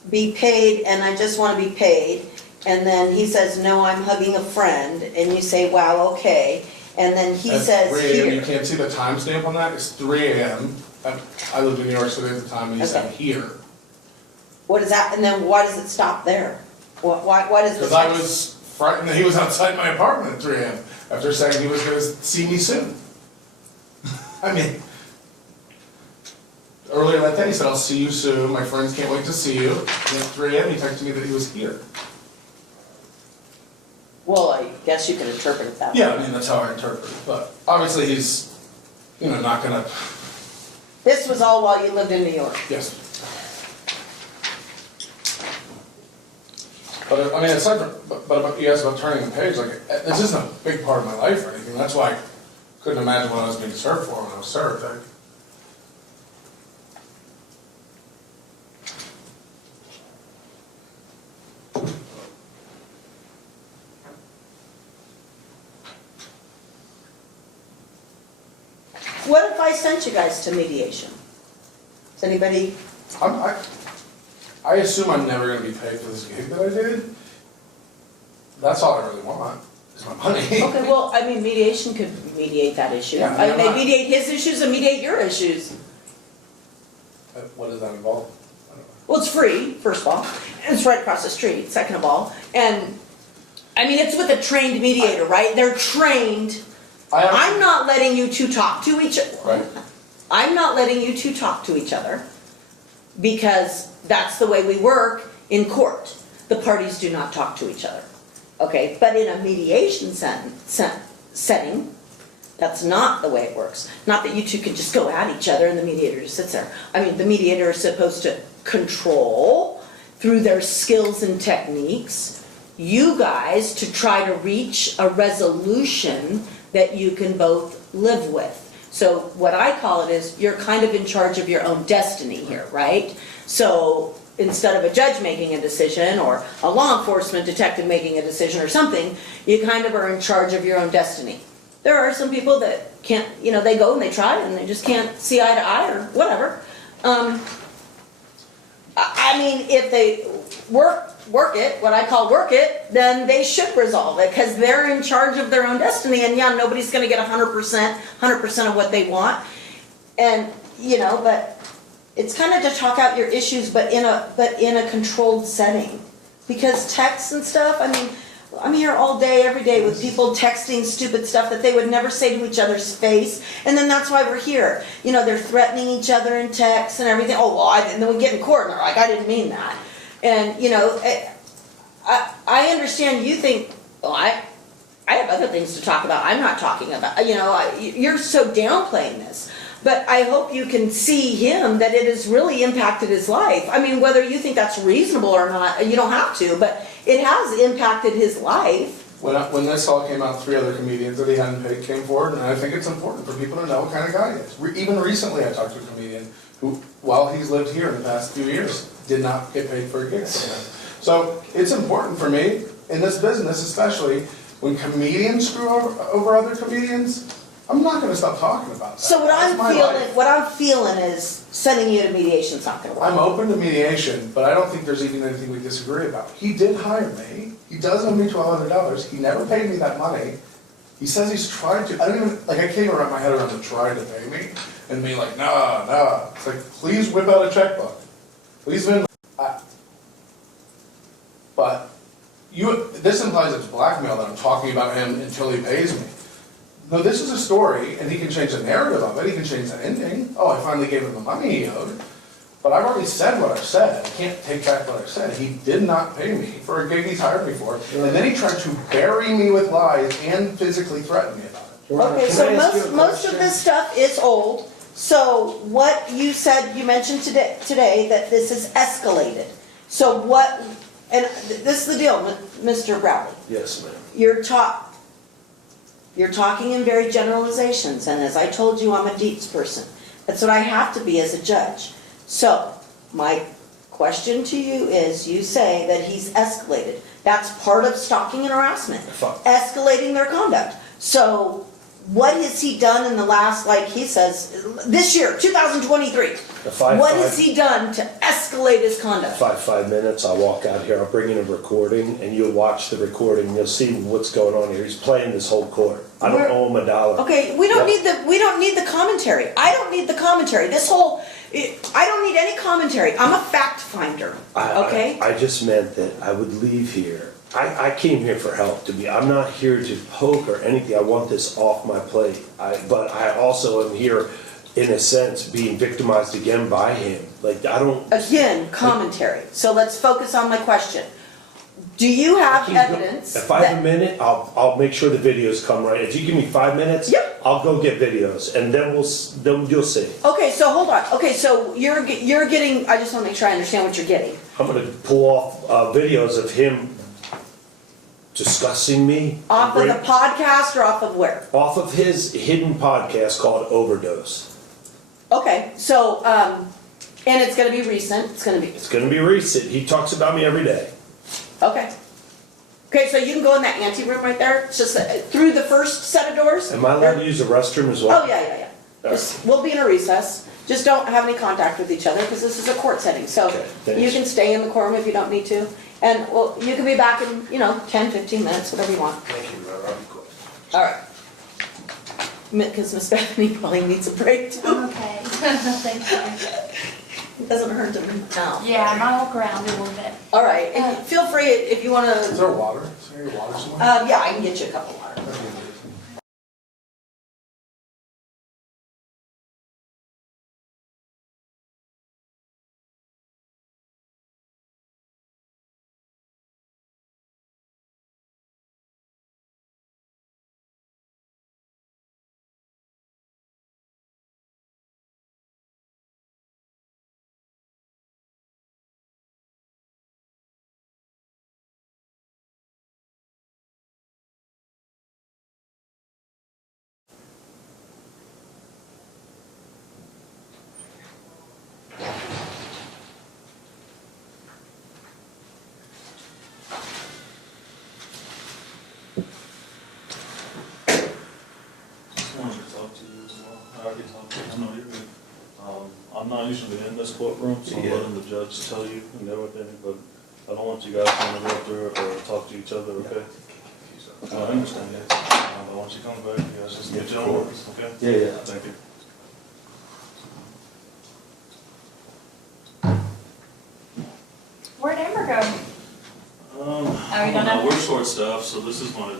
be paid and I just want to be paid. And then he says, no, I'm hugging a friend. And you say, wow, okay. And then he At says 3 a.m., you here. can't see the timestamp on that, it's 3 a.m. I lived in New York City at the time, and he said Okay. here. What is that? And then why does it stop there? Why does the Because I text- was frightened that he was outside my apartment at 3 a.m. after saying he was gonna see me soon. I mean, earlier that day, he said, I'll see you soon, my friends can't wait to see you. And at 3 a.m., he texted me that he was here. Well, I guess you can interpret it that way. Yeah, I mean, that's how I interpret it, but obviously he's, not gonna, This was all while you lived in New York. yes. But, I mean, aside from, but you asked about turning the page, like, this isn't a big part of my life or anything, that's why I couldn't imagine what I was being served for when I was served. What if I sent you guys to mediation? Does anybody, I assume I'm never gonna be paid for this gig that I did. That's all I really want, is my money. okay, well, I mean, mediation could mediate that issue. Yeah, I mean, they I'm not- mediate his issues and mediate your issues. What does that involve? I don't know. Well, it's free, first of all, and it's right across the street, second of all, and, I mean, it's with a trained mediator, right? They're trained. I'm not letting you two talk to each other. Right. I'm not letting you two talk to each other because that's the way we work in court. The parties do not talk to each other, okay? But in a mediation setting, that's not the way it works. Not that you two can just go at each other and the mediator just sits there. I mean, the mediator is supposed to control through their skills and techniques you guys to try to reach a resolution that you can both live with. So what I call it is you're kind of in charge of your own destiny here, right? So instead of a judge making a decision or a law enforcement detective making a decision or something, you kind of are in charge of your own destiny. There are some people that can't, you know, they go and they try and they just can't see eye to eye or whatever. I mean, if they work it, what I call work it, then they should resolve it because they're in charge of their own destiny. And yeah, nobody's going to get 100% of what they want. And, you know, but it's kind of to talk out your issues, but in a controlled setting. Because texts and stuff, I mean, I'm here all day, every day with people texting stupid stuff that they would never say to each other's face. And then that's why we're here. You know, they're threatening each other in texts and everything. Oh, well, and then we get in court and they're like, I didn't mean that. And, you know, I understand you think, well, I have other things to talk about. I'm not talking about, you know, you're so downplaying this. But I hope you can see him that it has really impacted his life. I mean, whether you think that's reasonable or not, you don't have to, but it has impacted his life. When this all came out, 3 other comedians that he hadn't paid came forward, and I think it's important for people to know what kind of guy he is. Even recently I talked to a comedian who, while he's lived here in the past few years, did not get paid for a gig sometimes. So it's important for me, in this business especially, when comedians screw over other comedians, I'm not gonna stop talking about that. So That's my life. what I'm feeling is sending you to mediation's not gonna work. I'm open to mediation, but I don't think there's even anything we disagree about. He did hire me. He does owe me $1,200. He never paid me that money. He says he's tried to. I don't even, like, I can't even wrap my head around the try to pay me and be like, nah. It's like, please whip out a checkbook. Please, but this implies it's blackmail that I'm talking about him until he pays me. No, this is a story, and he can change the narrative of it, he can change the ending. Oh, I finally gave him the money he owed. But I've already said what I've said, I can't take back what I've said. He did not pay me for a gig he's hired me for, and then he tried to bury me with lies and physically threaten me about it. Okay, so most of this stuff is old. So what you said, you mentioned today that this is escalated. So what, and this is the deal, Mr. Bradley. Yes, ma'am. You're talking in very generalizations, and as I told you, I'm a deets person. That's what I have to be as a judge. So, my question to you is, you say that he's escalated. That's part of stalking and harassment, escalating their conduct. So, what has he done in the last, like he says, this year, 2023? What has he done to escalate his conduct? 5 minutes, I'll walk out here, I'll bring in a recording, and you'll watch the recording, you'll see what's going on here. He's playing this whole court. I don't owe him $1. Okay, we don't need the commentary. I don't need the commentary. I don't need any commentary. I'm a fact finder, okay? I just meant that I would leave here. I came here for help, I'm not here to poke or anything. I want this off my plate. But I also am here, in a sense, being victimized again by him. Like, I don't... Again, commentary. So let's focus on my question. Do you have evidence? If I have a minute, I'll make sure the videos come right. If you give me 5 minutes, Yep. I'll go get videos, and then you'll see. Okay, so hold on. Okay, so you're getting, I just want to make sure I understand what you're getting. I'm gonna pull off videos of him discussing me. Off of the podcast or off of where? Off of his hidden podcast called Overdose. Okay, so, and it's gonna be recent, It's gonna be recent. He talks about me every day. Okay. Okay, so you can go in that ante room right there, it's just through the first set of doors? Am I allowed to use the restroom as well? Oh, yeah. We'll be in a recess. Just don't have any contact with each other because this is a court setting. So Okay, thanks. you can stay in the courtroom if you don't need to. And, well, you can be back in, 10, 15 minutes, whatever you want. Thank you, I'll be quick. All right. Because Miss Bethany probably needs a break too. Okay, thank you. It doesn't hurt to know. Yeah, I might walk around a little bit. All right, and feel free if you want Is to, there water? Is there any water somewhere? yeah, I can get you a couple water. Just wanted to talk to you as well. I already talked to you, I know you're good. I'm not usually in this courtroom, so I'm Yeah. letting the judge tell you and everything, but I don't want you guys to go through it or talk to each other, okay? I understand that. But once you come back, you guys just get your own words, okay? Yeah, yeah. Thank you. Where'd Amber go? I you don't know? We're short staffed, so this is my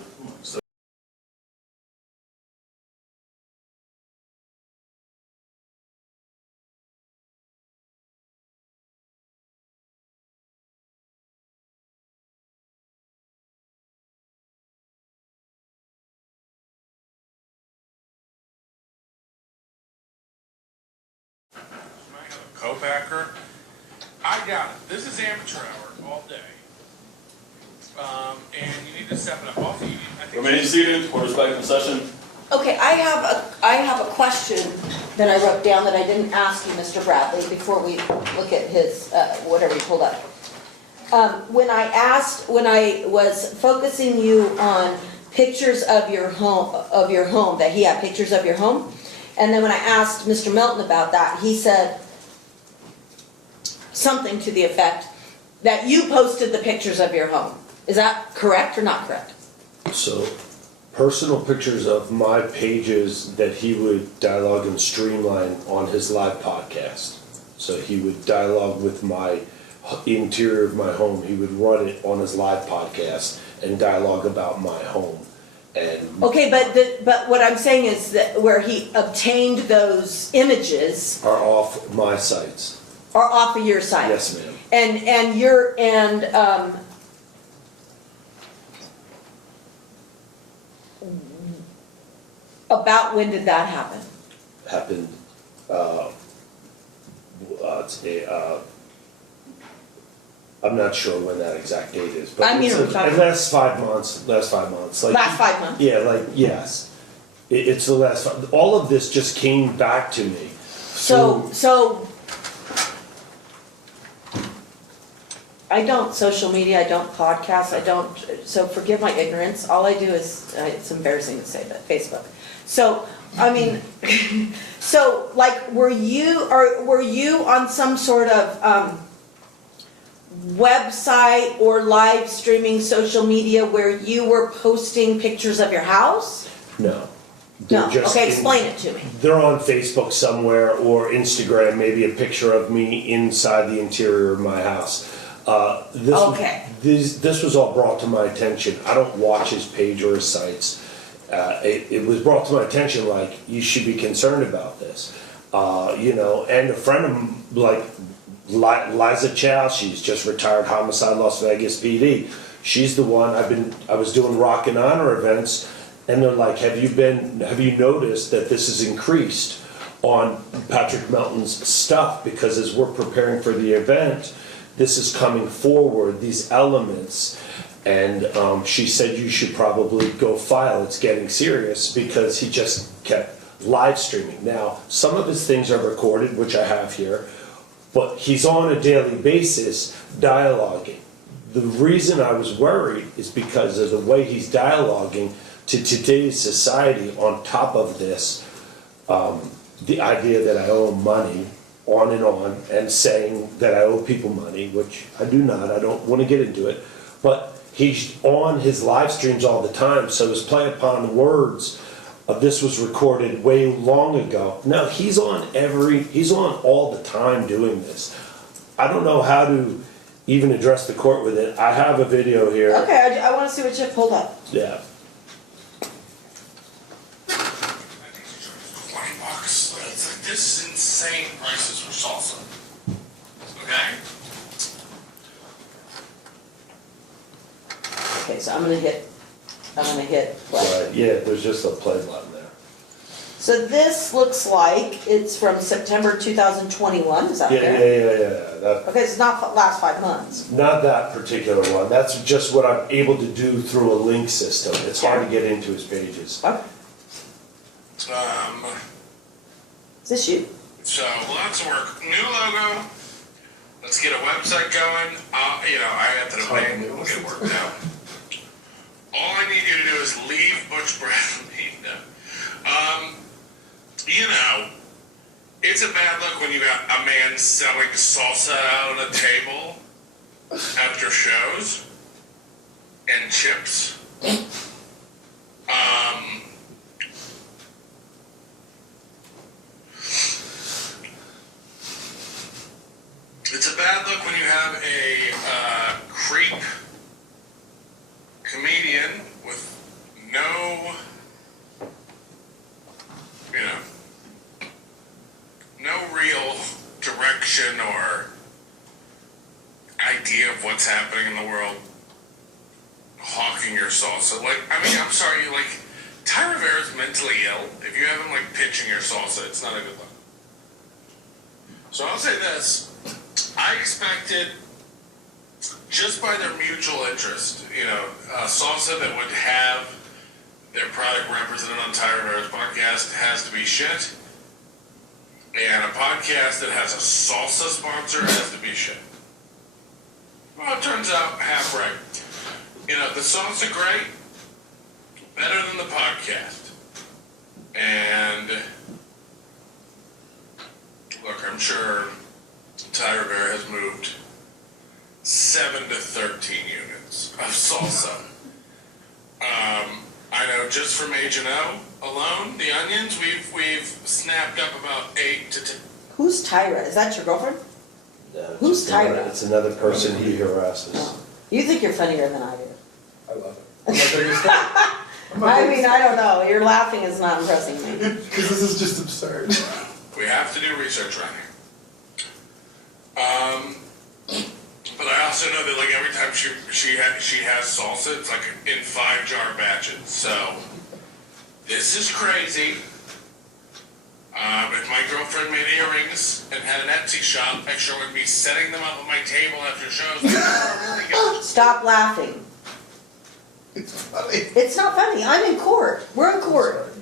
Might have a co-packer. I got it. This is amateur hour all day. And you need to step it up. Also, you need, I think. Remain seated, court is back in session. Okay, I have a question that I wrote down that I didn't ask you, Mr. Bradley, before we look at his, whatever he pulled up. When I was focusing you on pictures of your home, that he had pictures of your home, and then when I asked Mr. Melton about that, he said something to the effect that you posted the pictures of your home. Is that correct or not correct? So, personal pictures of my pages that he would dialogue and streamline on his live podcast. So he would dialogue with my interior of my home. He would run it on his live podcast and dialogue about my home. And Okay, but what I'm saying is that where he obtained those images are off my sites. are off of your site. Yes, ma'am. About when did that happen? Happened, I'm not sure when that exact date is, but I mean, it's we're talking- last 5 months, like. Last 5 months? Yeah, yes. It's the last, all of this just came back to me. So I don't social media, I don't podcast, so forgive my ignorance. All I do is, it's embarrassing to say that, Facebook. So, I mean, so like, were you on some sort of website or live streaming social media where you were posting pictures of your house? No. No, They're just okay, in- explain it to me. They're on Facebook somewhere or Instagram, maybe a picture of me inside the interior of my house. Okay. This was all brought to my attention. I don't watch his page or his sites. It was brought to my attention, like, you should be concerned about this. And a friend of like Liza Chow, she's just retired homicide Las Vegas PD. She's the one I was doing Rock and Honor events, and they're like, have you noticed that this has increased on Patrick Melton's stuff? Because as we're preparing for the event, this is coming forward, these elements. And she said you should probably go file, it's getting serious, because he just kept live streaming. Now, some of his things are recorded, which I have here, but he's on a daily basis dialoguing. The reason I was worried is because of the way he's dialoguing to today's society on top of this. the idea that I owe him money, on, and saying that I owe people money, which I do not, I don't wanna get into it. But he's on his live streams all the time, so his play upon words of this was recorded way long ago. No, he's on all the time doing this. I don't know how to even address the court with it. I have a video here. Okay, I wanna see what you pulled up. Yeah. $20. It's like, this is insane prices for salsa. Okay? Okay, so I'm gonna hit play. Right, yeah, there's just a play button there. So this looks like it's from September 2021, is that Yeah, fair? yeah. That, Okay, it's not last 5 months. not that particular one. That's just what I'm able to do through a link system. It's hard to get into his pages. Okay, is this you? So lots of work. New logo. Let's get a website going. I have to name. We'll get it worked out. All I need you to do is leave Butch Bradley. No. It's a bad look when you got a man selling salsa out on a table after shows and chips. It's a bad look when you have a creep comedian with no real direction or idea of what's happening in the world, hawking your salsa. I'm sorry, Ty Rivera's mentally ill. If you have him, pitching your salsa, it's not a good look. So I'll say this. I expected, just by their mutual interest, salsa that would have their product represented on Ty Rivera's podcast has to be shit. And a podcast that has a salsa sponsor has to be shit. Well, it turns out half right. The salsa great, better than the podcast. And look, I'm sure Ty Rivera has moved 7 to 13 units of salsa. I know just from H&O alone, the onions, we've snapped up about 8 to 10. Who's Tyra? Is that your girlfriend? Who's Tyra? It's another person he harasses. Oh. You think you're funnier than I do. I love it. I'm biggest fan. I don't know. Your laughing is not impressing me. Because this is just absurd. We have to do research around here. But I also know that every time she has salsa, it's in 5-jar batches. So this is crazy. If my girlfriend made earrings and had an Etsy shop, I sure would be setting them up on my table after shows. Stop laughing. It's funny. It's not funny. I'm in court. We're in court.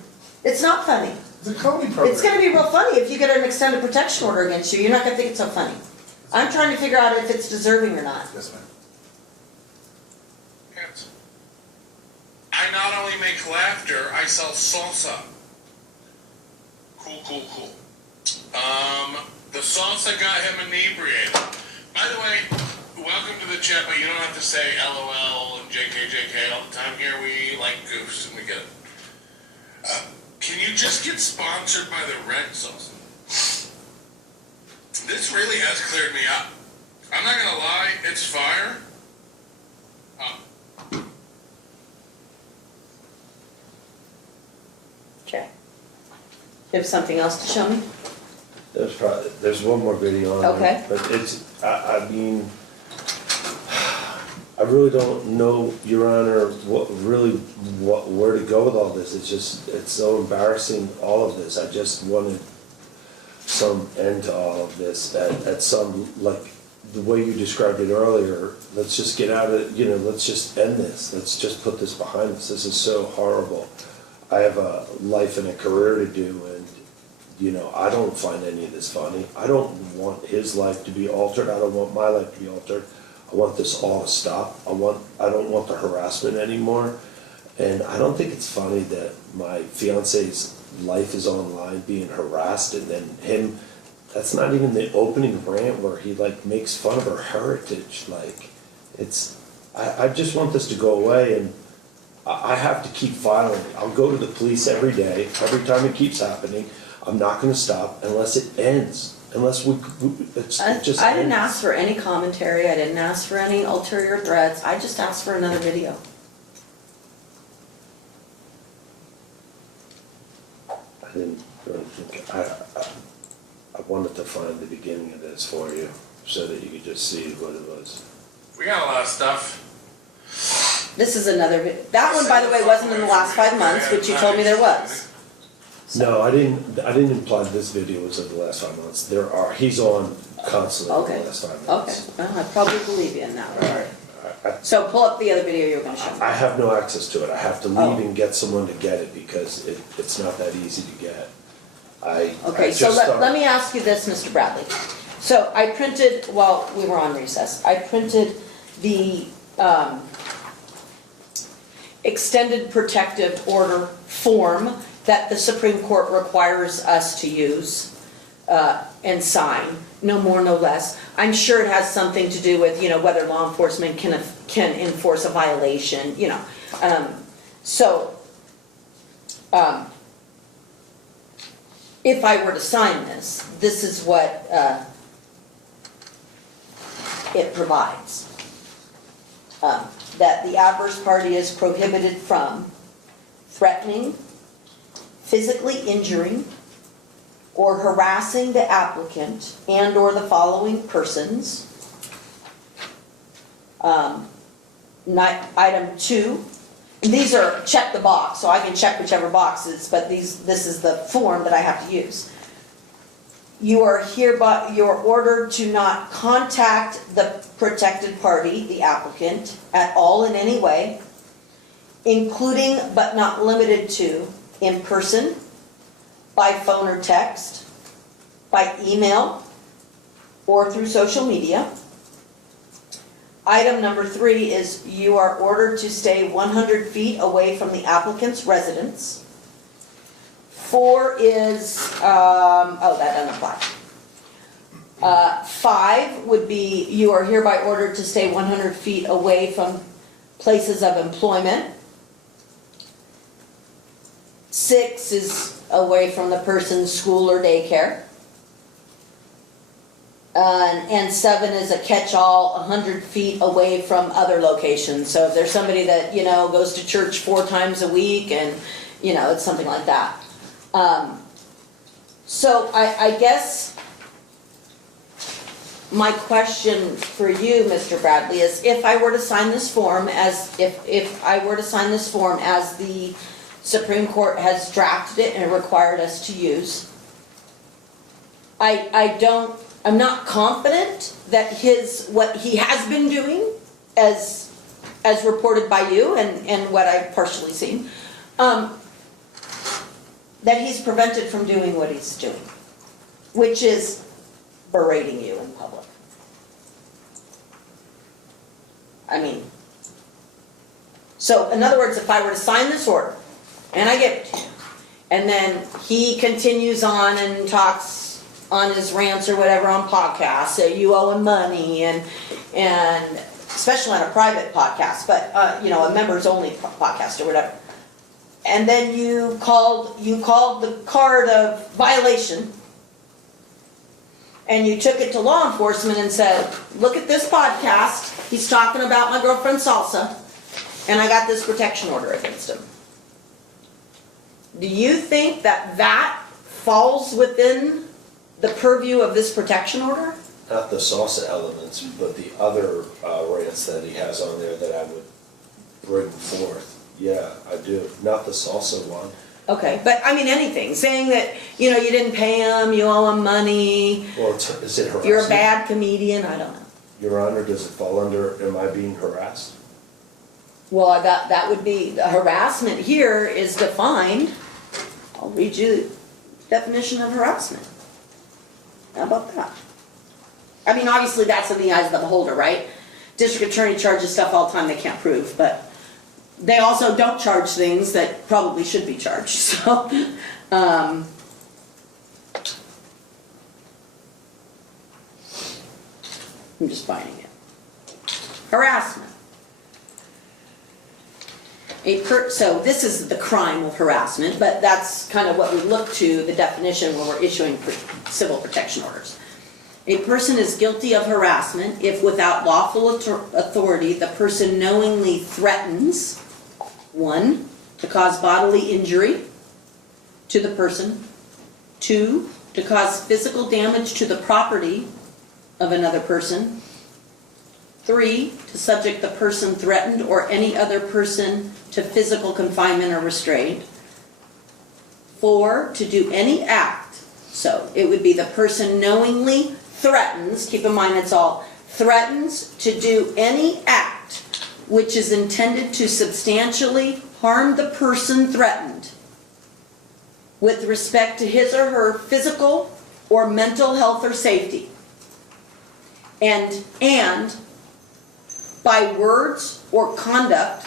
It's not funny. It's a comedy program. It's gonna be real funny if you get an extended protection order against you. You're not gonna think it's so funny. I'm trying to figure out if it's deserving or not. Yes, ma'am. Yes. I not only make laughter, I sell salsa. Cool. The salsa got him inebriated. By the way, welcome to the chat, but you don't have to say LOL and JK all the time here. We like goofs and we get it. Can you just get sponsored by the red salsa? This really has cleared me up. I'm not gonna lie, it's fire. Okay. You have something else to show me? There's one more video on Okay. it. But I really don't know, Your Honor, where to go with all this. It's so embarrassing, all of this. I just wanted some end to all of this, at some, the way you described it earlier. Let's just get out of it, let's just end this. Let's just put this behind us. This is so horrible. I have a life and a career to do, and I don't find any of this funny. I don't want his life to be altered. I don't want my life to be altered. I want this all to stop. I don't want the harassment anymore. And I don't think it's funny that my fiance's life is online being harassed, and then him, that's not even the opening rant where he like makes fun of her heritage, like, I just want this to go away, and I have to keep filing. I'll go to the police every day, every time it keeps happening. I'm not gonna stop unless it ends, unless it just I didn't ends. ask for any commentary, I didn't ask for any ulterior threats, I just asked for another video. I didn't really think, I wanted to find the beginning of this for you, so that you could just see what it was. We got a lot of stuff. This is another, that one, by the way, wasn't in the last 5 months, which you told me there was. No, I didn't imply this video was of the last 5 months. He's on constantly in Okay. the last 5 Okay, months. well, I probably believe you in that one. Alright, So pull up the other video you were gonna show me. I have no access to it. I have to leave Oh. and get someone to get it because it's not that easy to get. Okay, so let me ask you this, Mr. Bradley. So I printed, while we were on recess, I printed the extended protective order form that the Supreme Court requires us to use and sign, no more, no less. I'm sure it has something to do with, whether law enforcement can enforce a violation, if I were to sign this, this is what it provides. That the adverse party is prohibited from threatening, physically injuring, or harassing the applicant and/or the following persons. Item 2, and these are check the box, so I can check whichever boxes, but this is the form that I have to use. You are ordered to not contact the protected party, the applicant, at all in any way, including but not limited to in person, by phone or text, by email, or through social media. Item number 3 is you are ordered to stay 100 feet away from the applicant's residence. 4 is, that doesn't apply. 5 would be you are hereby ordered to stay 100 feet away from places of employment. 6 is away from the person's school or daycare. And 7 is a catch-all, 100 feet away from other locations. So if there's somebody that, goes to church 4 times a week and, it's something like that. So I guess my question for you, Mr. Bradley, is if I were to sign this form as the Supreme Court has drafted it and required us to use, I'm not confident that what he has been doing, as reported by you and what I've partially seen, that he's prevented from doing what he's doing, which is berating you in public. So in other words, if I were to sign this order, and I give it to you, and then he continues on and talks on his rants or whatever on podcasts, so you owe him money, and especially on a private podcast, but a members only podcast or whatever. And then you called the card of violation, and you took it to law enforcement and said, look at this podcast, he's talking about my girlfriend Salsa, and I got this protection order against him. Do you think that falls within the purview of this protection order? Not the salsa elements, but the other rants that he has on there that I would bring forth. Yeah, I do. Not the salsa one. Okay, but anything, saying that, you didn't pay him, you owe him money, Well, is it harassment? you're a bad comedian, I don't know. Your Honor, does it fall under, am I being harassed? Well, that would be, harassment here is defined. I'll read you the definition of harassment. How about that? Obviously that's in the eyes of the beholder, right? District attorney charges stuff all the time they can't prove, but they also don't charge things that probably should be charged, so. I'm just finding it. Harassment. So this is the crime of harassment, but that's kind of what we look to, the definition when we're issuing civil protection orders. A person is guilty of harassment if without lawful authority, the person knowingly threatens, 1, to cause bodily injury to the person, 2, to cause physical damage to the property of another person, 3, to subject the person threatened or any other person to physical confinement or restraint, 4, to do any act. So it would be the person knowingly threatens, keep in mind it's all threatens to do any act which is intended to substantially harm the person threatened with respect to his or her physical or mental health or safety. And by words or conduct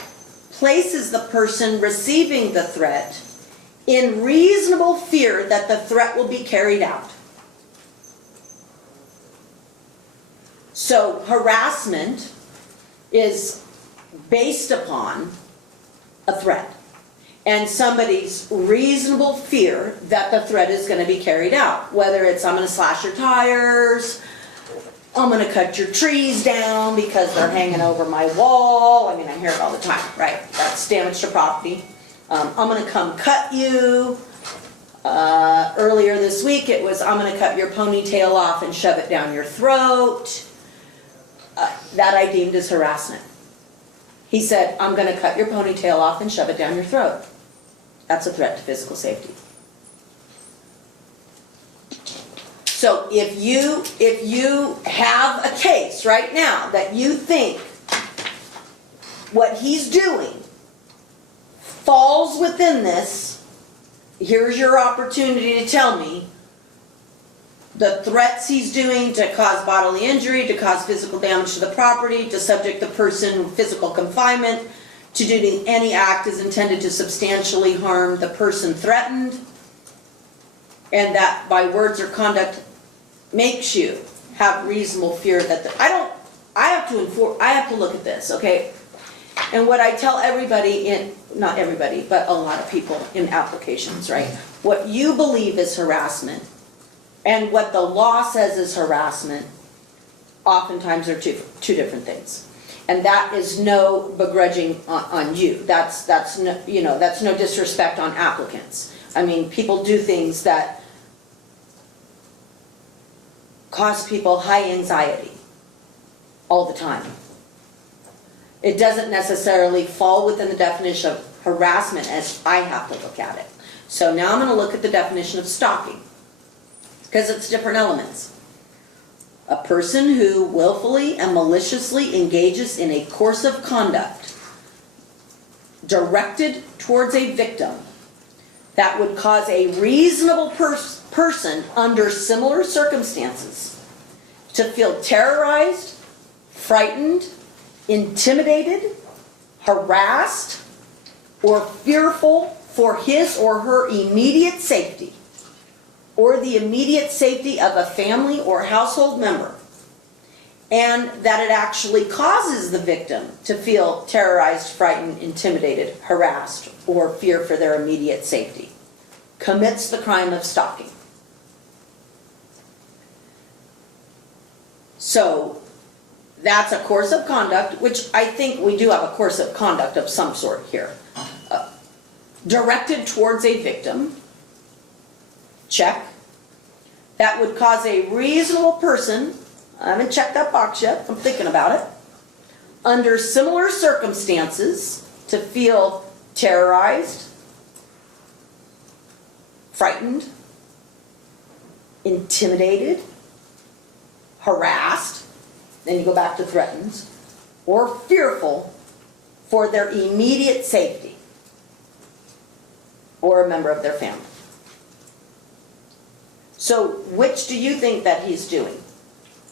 places the person receiving the threat in reasonable fear that the threat will be carried out. So harassment is based upon a threat and somebody's reasonable fear that the threat is going to be carried out. Whether it's I'm going to slash your tires, I'm going to cut your trees down because they're hanging over my wall. I mean, I hear it all the time, right? That's damage to property. I'm going to come cut you. Earlier this week it was I'm going to cut your ponytail off and shove it down your throat. That I deemed as harassment. He said, I'm going to cut your ponytail off and shove it down your throat. That's a threat to physical safety. So if you have a case right now that you think what he's doing falls within this, here's your opportunity to tell me the threats he's doing to cause bodily injury, to cause physical damage to the property, to subject the person to physical confinement, to do any act is intended to substantially harm the person threatened, and that by words or conduct makes you have reasonable fear that I have to look at this, okay? And what I tell everybody not everybody, but a lot of people in applications, right? What you believe is harassment and what the law says is harassment oftentimes are two different things. And that is no begrudging on you. That's no, that's no disrespect on applicants. I mean, people do things that cause people high anxiety all the time. It doesn't necessarily fall within the definition of harassment as I have to look at it. So now I'm going to look at the definition of stalking, because it's different elements. A person who willfully and maliciously engages in a course of conduct directed towards a victim that would cause a reasonable person under similar circumstances to feel terrorized, frightened, intimidated, harassed, or fearful for his or her immediate safety, or the immediate safety of a family or household member, and that it actually causes the victim to feel terrorized, frightened, intimidated, harassed, or fear for their immediate safety, commits the crime of stalking. So that's a course of conduct, which I think we do have a course of conduct of some sort here. Directed towards a victim, check. That would cause a reasonable person, I haven't checked that box yet, I'm thinking about it, under similar circumstances to feel terrorized, frightened, intimidated, harassed, then you go back to threatens, or fearful for their immediate safety or a member of their family. So which do you think that he's doing?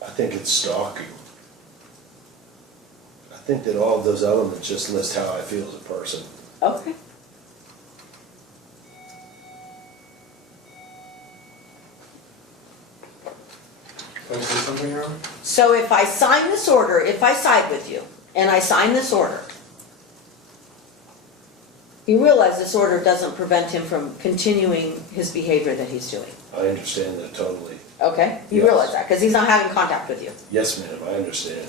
I think it's stalking. I think that all of those elements just list how I feel as a person. Okay. room. So if I sign this order, if I side with you, and I sign this order, you realize this order doesn't prevent him from continuing his behavior that he's doing, I understand that totally. okay? You Yes. realize that, because he's not having contact with you. Yes, ma'am, I understand.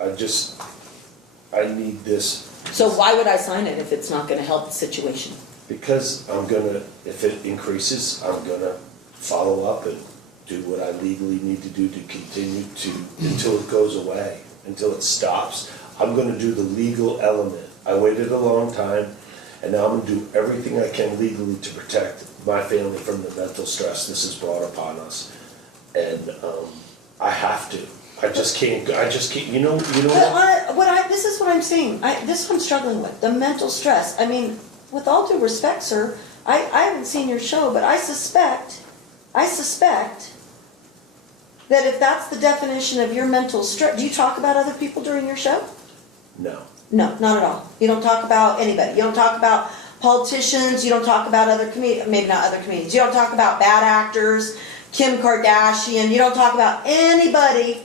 I need this. So why would I sign it if it's not gonna help the situation? Because I'm gonna, if it increases, I'm gonna follow up and do what I legally need to do to continue to, until it goes away, until it stops. I'm gonna do the legal element. I waited a long time, and now I'm gonna do everything I can legally to protect my family from the mental stress this has brought upon us. And, I have to. I just can't, you know what? This is what I'm saying, this is what I'm struggling with, the mental stress. I mean, with all due respect, sir, I haven't seen your show, but I suspect that if that's the definition of your mental stress, do you talk about other people during your show? No. No, not at all. You don't talk about anybody. You don't talk about politicians, you don't talk about other comedians, maybe not other comedians. You don't talk about bad actors, Kim Kardashian, you don't talk about anybody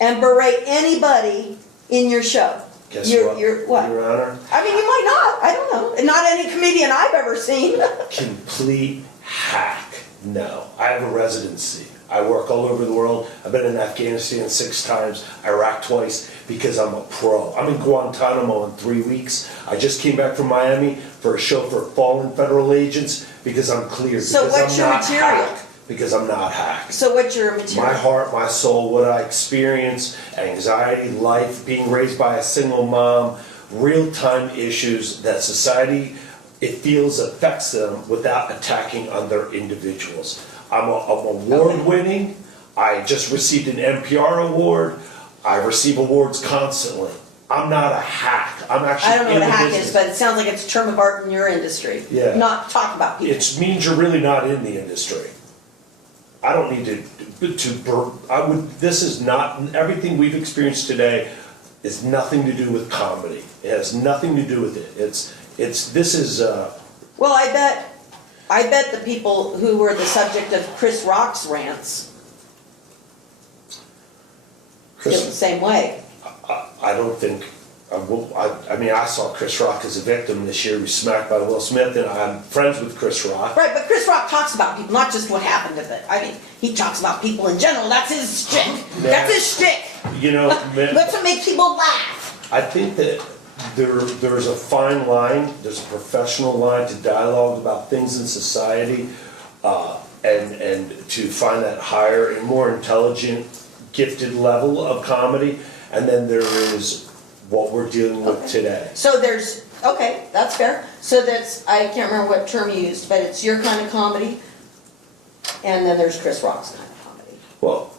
and berate anybody in your show. Guess You're- what? you're what? Your Honor? I mean, you might not, I don't know. Not any comedian I've ever seen. Complete hack. No. I have a residency. I work all over the world. I've been in Afghanistan 6 times, Iraq twice, because I'm a pro. I'm in Guantanamo in 3 weeks. I just came back from Miami for a show for fallen federal agents because I'm cleared. So because what's I'm your not material? hacked, because I'm not hacked. So what's your My material? heart, my soul, what I experience, anxiety, life, being raised by a single mom, real-time issues that society, it feels affects them without attacking other individuals. I'm award-winning. I just received an NPR award. I receive awards constantly. I'm not a hack. I'm actually I don't know what a in the hack is, business. but it sounds like it's a term of art in your industry. Yeah. Not talk about people. It means you're really not in the industry. I don't need this is not, everything we've experienced today is nothing to do with comedy. It has nothing to do with it. This is, Well, I bet the people who were the subject of Chris Rock's rants feel the Chris, same way. I don't think, I mean, I saw Chris Rock as a victim this year. He was smacked by Will Smith, and I'm friends with Chris Rock. Right, but Chris Rock talks about people, not just what happened to it. I mean, he talks about people in general. That's his shtick. That's his shtick. You know, man, That's what makes people laugh. I think that there's a fine line, there's a professional line to dialogue about things in society, and to find that higher and more intelligent, gifted level of comedy, and then there is what we're dealing with today. So there's, okay, that's fair. So that's, I can't remember what term you used, but it's your kind of comedy, and then there's Chris Rock's kind of comedy. Well,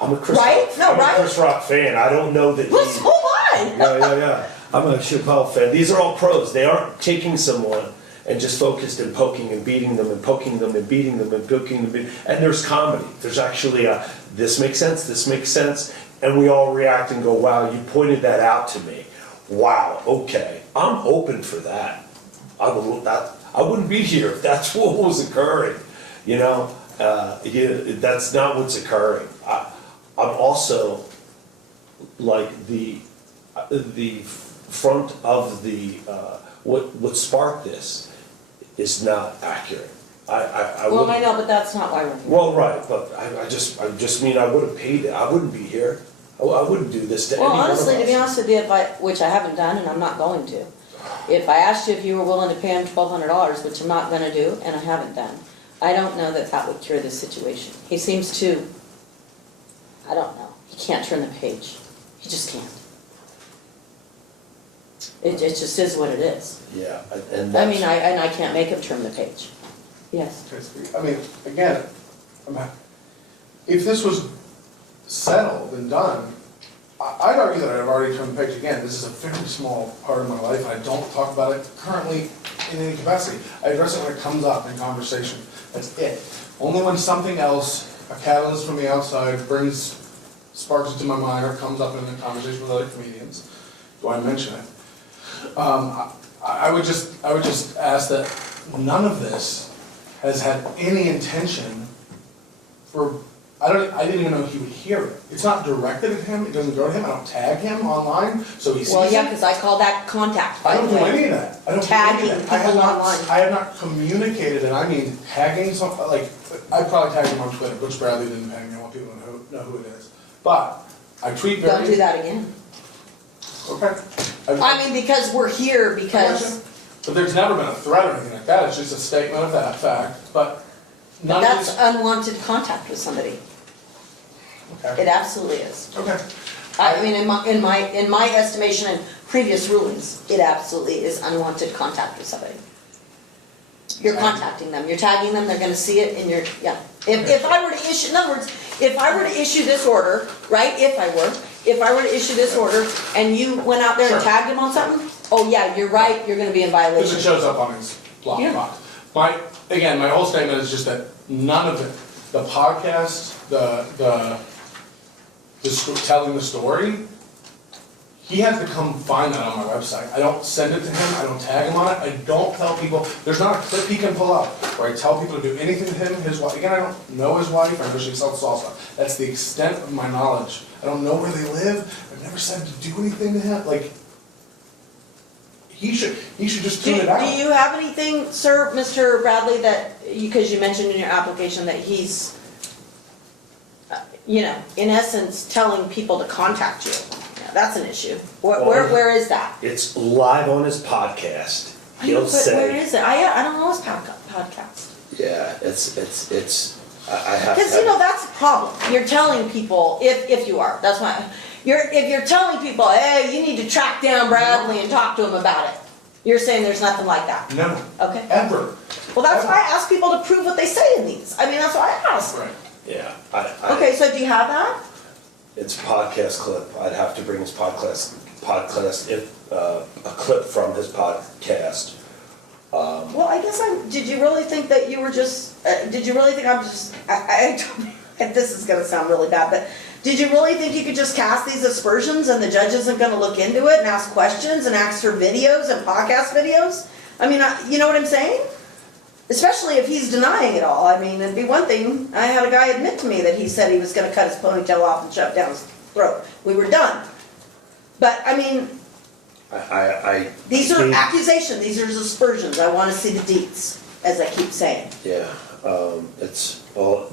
I'm a Chris Right? Rock, No, I'm right? a Chris Rock fan. I don't know that Let's he, hold on. yeah. I'm a Chappelle fan. These are all pros. They aren't taking someone and just focused and poking and beating them and poking them and beating them and poking them. And there's comedy. There's actually a, this makes sense. And we all react and go, wow, you pointed that out to me. Wow, okay. I'm open for that. I wouldn't be here if that's what was occurring. You know, that's not what's occurring. I'm also like the front of the what sparked this is not accurate. I Well, I wouldn't- know, but that's not why we're here. Well, right, but I just mean I would have paid it. I wouldn't be here. I wouldn't do this to any Well, one of honestly, to be us. honest with you, which I haven't done and I'm not going to, if I asked you if you were willing to pay him $1,200, which I'm not gonna do and I haven't done, I don't know that that would cure this situation. He seems to, I don't know, he can't turn the page. He just can't. It just is what it is. Yeah, and I mean, that's, I can't make him turn the page. Yes. I mean, again, if this was settled and done, I'd argue that I've already turned the page. Again, this is a very small part of my life, and I don't talk about it currently in any capacity. I address it when it comes up in conversation. That's it. Only when something else, a catalyst from the outside, sparks it to my mind or comes up in a conversation with other comedians, do I mention it. I would just ask that none of this has had any intention for I didn't even know he would hear it. It's not directed at him, it doesn't go to him, I don't tag him online, so he sees it. Well, yeah, because I call that contact, I by the don't do way. any of that. I don't do Tagging any of that. people online. I have not communicated, and I mean tagging some, like, I'd probably tag him on Twitter. Butch Bradley didn't tag me, I want people to know who it is. But I tweet very. Don't do that again. Okay. I mean, because we're here, because, But there's never been a threat or anything like that, it's just a statement of that fact, but none of that's these. unwanted contact with somebody. Okay. It absolutely is. Okay. I mean, in my estimation and previous rulings, it absolutely is unwanted contact with somebody. You're contacting them, you're tagging them, they're gonna see it in your, yeah. If I were to issue, in other words, if I were to issue this order, right, if I were to issue this order and you went out there and Sure. tagged him on something, oh yeah, you're right, you're gonna be in Because violation. it shows up on his block Yeah. box. My whole statement is just that none of it, the podcast, telling the story, he has to come find that on my website. I don't send it to him, I don't tag him on it, I don't tell people, there's not a clip he can pull up where I tell people to do anything to him, his wife. Again, I don't know his wife, I know she sells salsa. That's the extent of my knowledge. I don't know where they live, I've never said to do anything to him, like, he should just tune it out. Do you have anything, sir, Mr. Bradley, that, because you mentioned in your application that he's, in essence, telling people to contact you? Yeah, that's an issue. Where is that? It's live on his podcast. I know, He'll but say. where is it? I don't know his podcast. Yeah, I have Because, to. that's the problem. You're telling people, if you are, that's why, if you're telling people, hey, you need to track down Bradley and talk to him about it. You're saying there's nothing like that? No, Okay. ever. Well, that's why I ask people to prove what they say in these. I mean, that's why I ask. Right. Yeah, Okay, so do you have that? it's a podcast clip. I'd have to bring his podcast, a clip from his podcast. Well, I guess did you really think that you were just, did you really think I'm just, this is gonna sound really bad, but did you really think you could just cast these aspersions and the judge isn't gonna look into it and ask questions and ask for videos and podcast videos? I mean, you know what I'm saying? Especially if he's denying it all. I mean, it'd be one thing, I had a guy admit to me that he said he was gonna cut his ponytail off and shove it down his throat. We were done. But, I mean, these are accusations, these are aspersions, I wanna see the deets, as I keep saying. Yeah, it's all,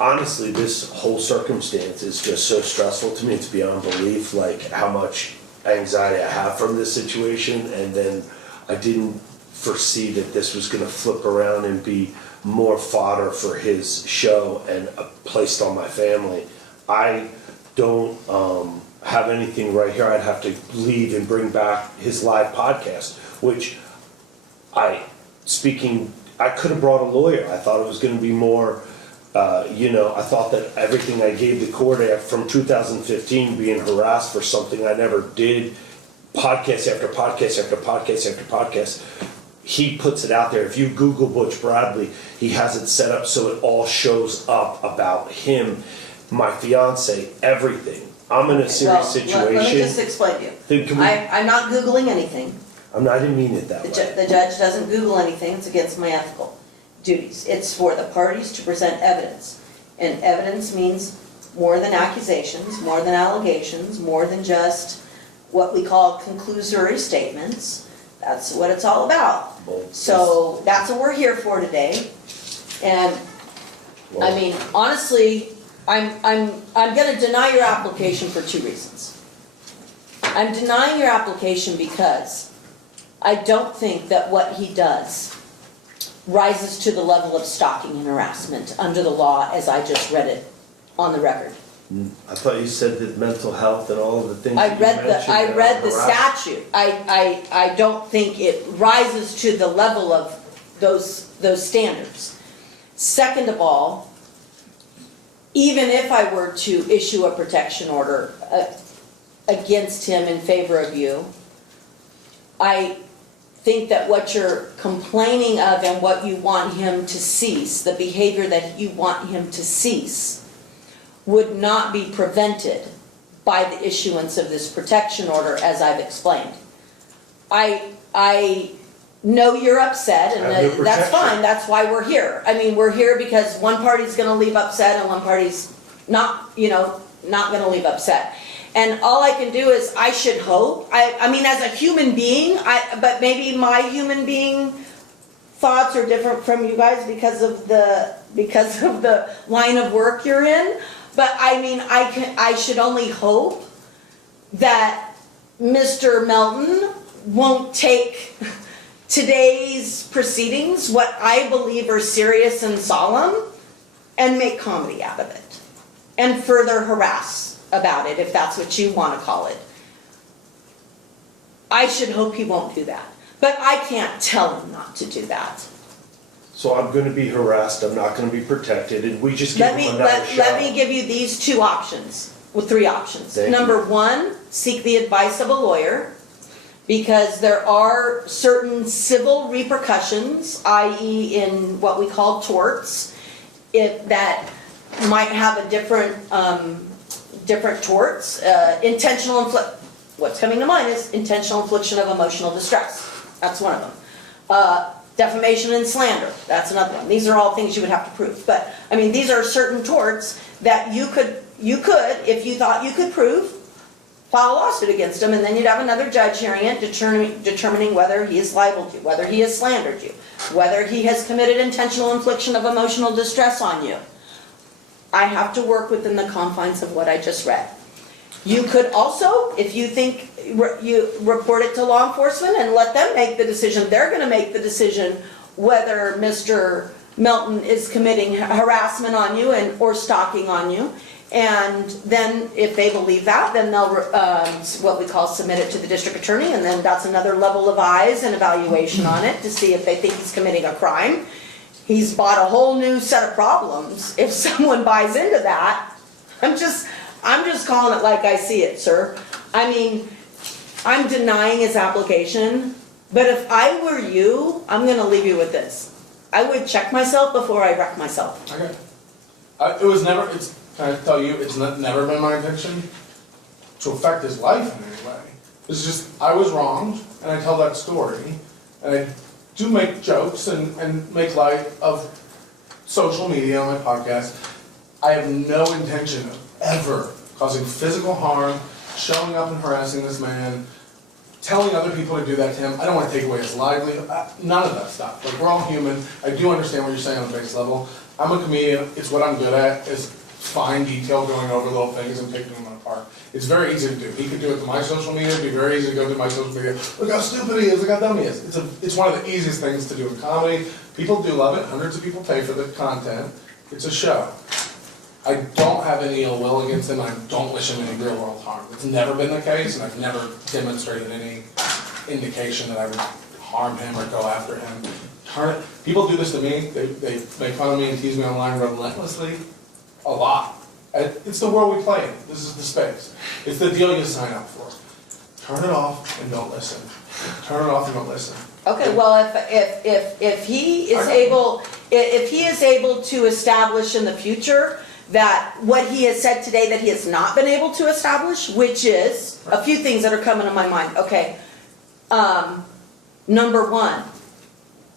honestly, this whole circumstance is just so stressful to me, it's beyond belief, like how much anxiety I have from this situation, and then I didn't foresee that this was gonna flip around and be more fodder for his show and placed on my family. I don't, have anything right here. I'd have to leave and bring back his live podcast, which I could have brought a lawyer. I thought it was gonna be more, I thought that everything I gave the court from 2015 being harassed for something I never did, podcast after podcast after podcast after podcast, he puts it out there. If you Google Butch Bradley, he has it set up so it all shows up about him, my fiance, everything. I'm in a serious situation. Let me just explain to you. Then can we- I'm not Googling anything. I didn't mean it that The way. the judge doesn't Google anything, it's against my ethical duties. It's for the parties to present evidence. And evidence means more than accusations, more than allegations, more than just what we call conclusory statements. That's what it's all about. Well, So that's what we're here for today. And, I mean, honestly, I'm gonna deny your application for two reasons. I'm denying your application because I don't think that what he does rises to the level of stalking and harassment under the law as I just read it on the record. I thought you said that mental health and all of the things I that you read the mentioned. statute. I don't think it rises to the level of those standards. Second of all, even if I were to issue a protection order against him in favor of you, I think that what you're complaining of and what you want him to cease, the behavior that you want him to cease, would not be prevented by the issuance of this protection order, as I've explained. I know you're upset, and Have your that's protection. fine, that's why we're here. I mean, we're here because one party's gonna leave upset and one party's not, not gonna leave upset. And all I can do is, I should hope, I mean, as a human being, but maybe my human being thoughts are different from you guys because of the line of work you're in. But I mean, I should only hope that Mr. Melton won't take today's proceedings, what I believe are serious and solemn, and make comedy out of it. And further harass about it, if that's what you want to call it. I should hope he won't do that. But I can't tell him not to do that. So I'm gonna be harassed, I'm not gonna be protected, and we just give Let him me, another shot. let me give you these two options, well, three options. Thank you. Number one, seek the advice of a lawyer, because there are certain civil repercussions, i.e. in what we call torts, that might have a different torts, what's coming to mind is intentional infliction of emotional distress. That's one of them. Defamation and slander, that's another one. These are all things you would have to prove. But, I mean, these are certain torts that you could, if you thought you could prove, file a lawsuit against him, and then you'd have another judge hearing it, determining whether he has libeled you, whether he has slandered you, whether he has committed intentional infliction of emotional distress on you. I have to work within the confines of what I just read. You could also, if you think, you report it to law enforcement and let them make the decision. They're gonna make the decision whether Mr. Melton is committing harassment on you or stalking on you. And then if they believe that, then they'll, what we call submit it to the district attorney, and then that's another level of eyes and evaluation on it to see if they think he's committing a crime. He's bought a whole new set of problems. If someone buys into that, I'm just calling it like I see it, sir. I mean, I'm denying his application, but if I were you, I'm gonna leave you with this. I would check myself before I wreck myself. Okay. Can I tell you, it's never been my intention to affect his life in any way. It's just, I was wronged, and I tell that story, and I do make jokes and make light of social media on my podcast. I have no intention of ever causing physical harm, showing up and harassing this man, telling other people to do that to him. I don't want to take away his livelihood, none of that stuff. Like, we're all human. I do understand what you're saying on a base level. I'm a comedian, it's what I'm good at, is fine detail going over little things and picking them apart. It's very easy to do. He could do it to my social media, it'd be very easy to go through my social media. Look how stupid he is, look how dumb he is. It's one of the easiest things to do in comedy. People do love it, hundreds of people pay for the content. It's a show. I don't have any ill will against him, I don't wish him any real world harm. It's never been the case, and I've never demonstrated any indication that I would harm him or go after him. People do this to me, they make fun of me and tease me online relentlessly, a lot. It's the world we play in, this is the space. It's the deal you sign up for. Turn it off and don't listen. Turn it off and don't listen. Okay, well, if he is able to establish in the future that what he has said today that he has not been able to establish, which is a few things that are coming to my mind. Okay, number one,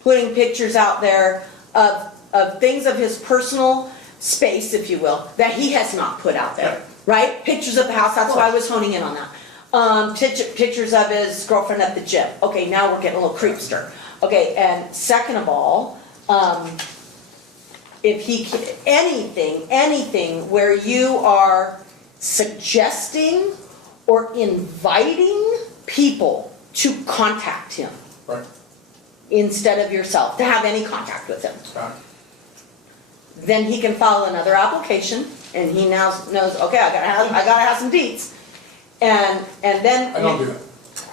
putting pictures out there of things of his personal space, if you will, that he has not put out there, right? Pictures of the house, that's why I was honing in on that. Pictures of his girlfriend at the gym. Okay, now we're getting a little creepster. Okay, and second of all, if he, anything where you are suggesting or inviting people to contact him. Right. Instead of yourself, to have any contact with him. Got it. Then he can file another application, and he now knows, okay, I gotta have some deeds. And then. I don't do that.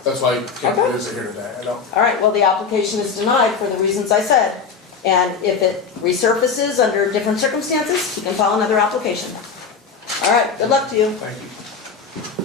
That's why I can't produce it here today. I don't. All right, well, the application is denied for the reasons I said. And if it resurfaces under different circumstances, he can file another application. All right, good luck to you. Thank you.